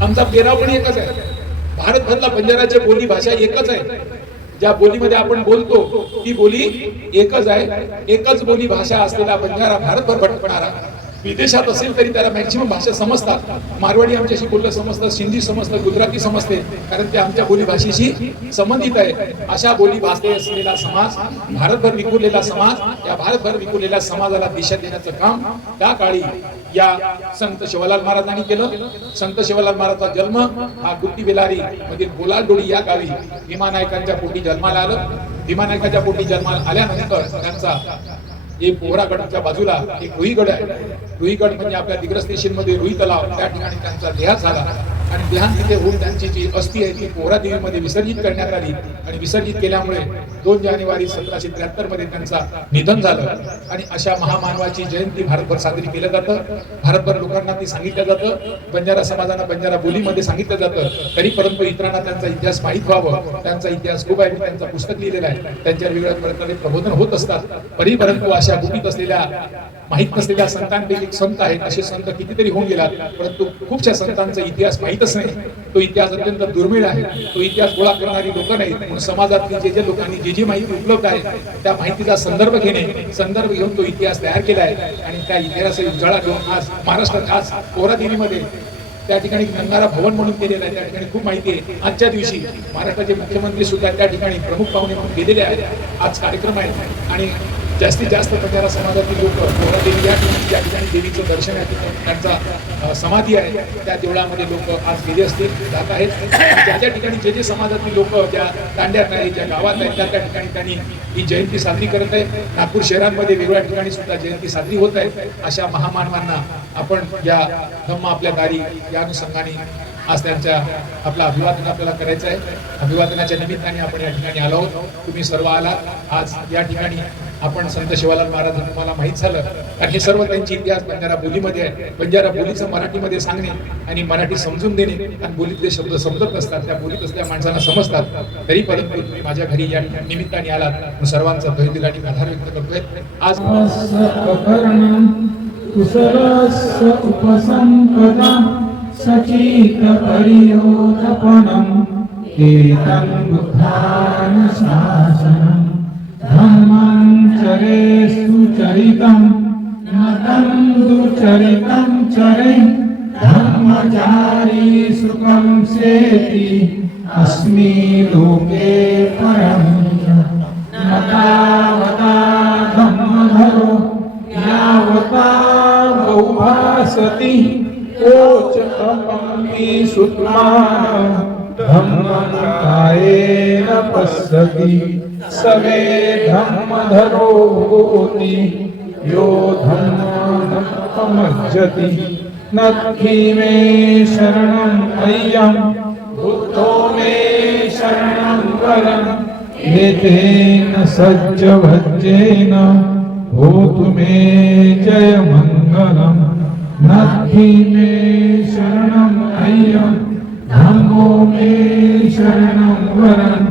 आमचा पेराव पण एकच आहे. भारतभरला बंजाराची बोली भाषा एकच आहे. ज्या बोलीमध्ये आपण बोलतो ती बोली एकच आहे. एकच बोली भाषा असलेला बंजारा भारतभर भटकणारा. विदेशात असेल तरी त्याला मॅक्सिमम भाषा समजतात. मारवाडी आमच्याशी बोललं समजतं, सिंधी समजतं, गुजराती समजते, कारण ते आमच्या बोली भाषेशी संबंधित आहे. अशा बोली भाषे असलेला समाज, भारतभर विखुरलेला समाज, या भारतभर विखुरलेल्या समाजाला दिशा देण्याचं काम त्या काळी या संत शिवलाल महाराजांनी केलं. संत शिवलाल महाराजांचा जन्म हा गुत्ती बेलारी मधील बोलाडोळी या गावी भीमा नायकांच्या पोटी जन्माला आलं. भीमा नायकांच्या पोटी जन्माला आल्यानंतर त्यांचा एक पोहरागडच्या बाजूला एक रुईगड आहे. रुईगड म्हणजे आपल्या दिग्रस स्टेशनमध्ये रुई तलाव, त्या ठिकाणी त्यांचा देहांत झाला. आणि देहांत तिथे होऊन त्यांची जी अस्थी आहे ती पोहरा देवीमध्ये विसर्जित करण्यात आली. आणि विसर्जित केल्यामुळे 2 जानेवारी 1773 मध्ये त्यांचा निधन झालं. आणि अशा महामानवाची जयंती भारतभर साजरी केलं जातं. भारतभर लोकांना ती सांगितलं जातं. बंजारा समाजाला बंजारा बोलीमध्ये सांगितलं जातं. तरी परंतु इतरांना त्यांचा इतिहास माहीत व्हावं. त्यांचा इतिहास खूप आहे. मी त्यांचं पुस्तक लिहिलेलं आहे. त्यांच्या वेगवेगळ्या प्रकारे प्रबोधन होत असतात. तरी परंतु अशा गुपित असलेल्या, माहित नसलेल्या संतांपैकी एक संत आहेत. असे संत कितीतरी होऊन गेलात, परंतु खूपशा संतांचा इतिहास माहीतच नाही. तो इतिहास अत्यंत दुर्मिळ आहे. तो इतिहास गोळा करणारी लोक नाहीत. म्हणून समाजातील जे लोकांनी जी माहिती उपलब्ध आहे त्या माहितीचा संदर्भ घेऊन तो इतिहास तयार केला आहे. आणि त्या इतिहासाचा उजाळा घेऊन आज महाराष्ट्रात, आज पोहरा देवीमध्ये त्या ठिकाणी नंगारा भवन म्हणून केलेलं आहे. त्या ठिकाणी खूप माहिती आहे. आजच्या दिवशी महाराष्ट्राचे मुख्यमंत्री सुद्धा त्या ठिकाणी प्रमुख पाहुणे म्हणून गेलेले आहेत. आज कार्यक्रम आहे आणि जास्तीत जास्त बंजारा समाजातील लोक पोहरा देवी या ठिकाणी, ज्या ठिकाणी देवीचं दर्शन आहे, त्यांचा समाधी आहे, त्या देवळामध्ये लोक आज गेले असतील, जात आहेत. ज्या ज्या ठिकाणी जे समाजातील लोक ज्या तांड्यात आहेत, ज्या गावात आहेत, त्या ठिकाणी त्यांनी ही जयंती साजरी करत आहे. नागपूर शहरांमध्ये वेगवेगळ्या ठिकाणी सुद्धा जयंती साजरी होत आहे. अशा महामानवांना आपण या धम्म आपल्या दारी या अनुषंगाने आज त्यांच्या आपला अभिवादन आपल्याला करायचं आहे. अभिवादनाच्या निमित्ताने आपण या ठिकाणी आलो आहोत. तुम्ही सर्व आलात. आज या ठिकाणी आपण संत शिवलाल महाराज तुम्हाला माहीत झालं, कारण हे सर्व त्यांची इतिहास बंजारा बोलीमध्ये आहे. बंजारा बोलीचं मराठीमध्ये सांगणे आणि मराठी समजून देणे, आणि बोलीतले शब्द समजत नसतात, त्या बोलीत असल्या माणसांना समजतात. तरी परंतु तुम्ही माझ्या घरी या निमित्ताने आलात. सर्वांचा तहेदिल आणि आभार व्यक्त करतोय. आज सचित परियोधपनम् एतं बुद्धान शासनम् धम्मं चरेषु चरितं नतं दुचरितं चरे धम्मचारी सुखं सेति अस्मि लोके परं न तावता धम्मधरो यावता बहुभासति ओचतमपि सुत्मान धम्मं कायेन पश्यति सवे धम्मधरो होति यो धम्मं समज्जति नत्थि मे शरणं अय्यं बुद्धो मे शरणं वरम् एतेन सज्जवज्जेन होतु मे जयमङ्गलम् नत्थि मे शरणं अय्यं धम्मो मे शरणं वरम्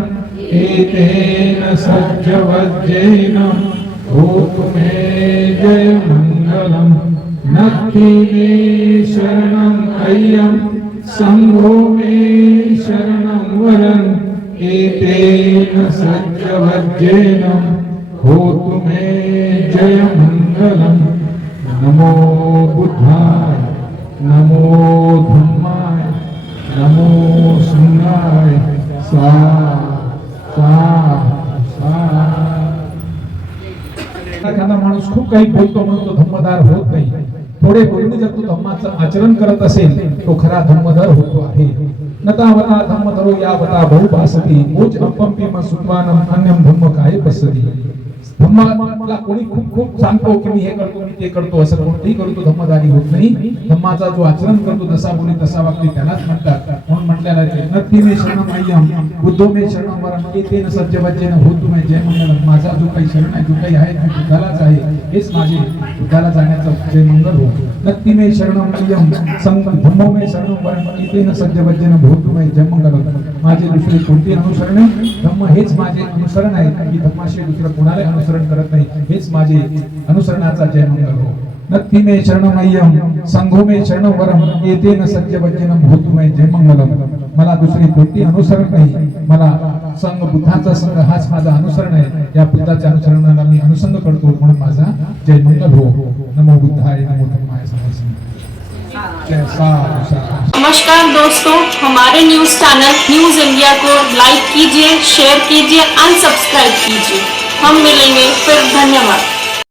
एतेन सज्जवज्जेन होतु मे जयमङ्गलम् नत्थि मे शरणं अय्यं संघो मे शरणं वरम् एतेन सज्जवज्जेन होतु मे जयमङ्गलम् नमो बुद्धाय नमो धम्माय नमो संघाय सा खूप काही बोलतो म्हणून तो धम्मदार होत नाही. थोडे बोलून जर तो धम्माचं आचरण करत असेल तो खरा धम्मदार होतो आहे. नतावता धम्मधरो यावता बहुभासती मोज अपम पिम सुत्वानम अन्यम धम्म काय पसती. धम्माला कोणी खूप खूप सांगतो की मी हे करतो मी ते करतो असं कोणतेही करतो धम्मदारी होत नाही. धम्माचा जो आचरण करतो जसा बोली तसा वागते त्यालाच म्हणतात. म्हणून म्हटलेला आहे नत्थी मे शरणम अय्यम बुद्धो मे शरणम वरम एतेन सज्जवज्जेन होतु मे जय मंगल. माझा जो काही शरण आहे जो काही आहे ते बुद्धालाच आहे. हेच माझे बुद्धाला जाण्याचं जय मंगल हो. नत्थी मे शरणम अय्यम संग धम्मो मे शरणम वरम एतेन सज्जवज्जेन होतु मे जय मंगल. माझे दुसरे कोणते अनुसरण आहे धम्म हेच माझे अनुसरण आहे. मी धम्माशी दुसरं कोणाला अनुसरण करत नाही. हेच माझे अनुसरणाचा जय मंगल हो. नत्थी मे शरणमय्यम संघो मे शरणं वरम एतेन सज्जवज्जनम होतु मे जय मंगलम. मला दुसरी कोणती अनुसरण नाही. मला संघ बुद्धाचा संघ हाच माझा अनुसरण आहे. या बुद्धाच्या अनुसरणाला मी अनुसंग करतो म्हणून माझा जय मंगल हो. नमो बुद्धाय नमो धम्माय जय साधु साधु. नमस्कार दोस्तों, हमारे न्यूज चैनल न्यूज इंडिया को लाइक कीजिए, शेयर कीजिए, अनसब्सक्राइब कीजिए. हम मिलेंगे फिर. धन्यवाद.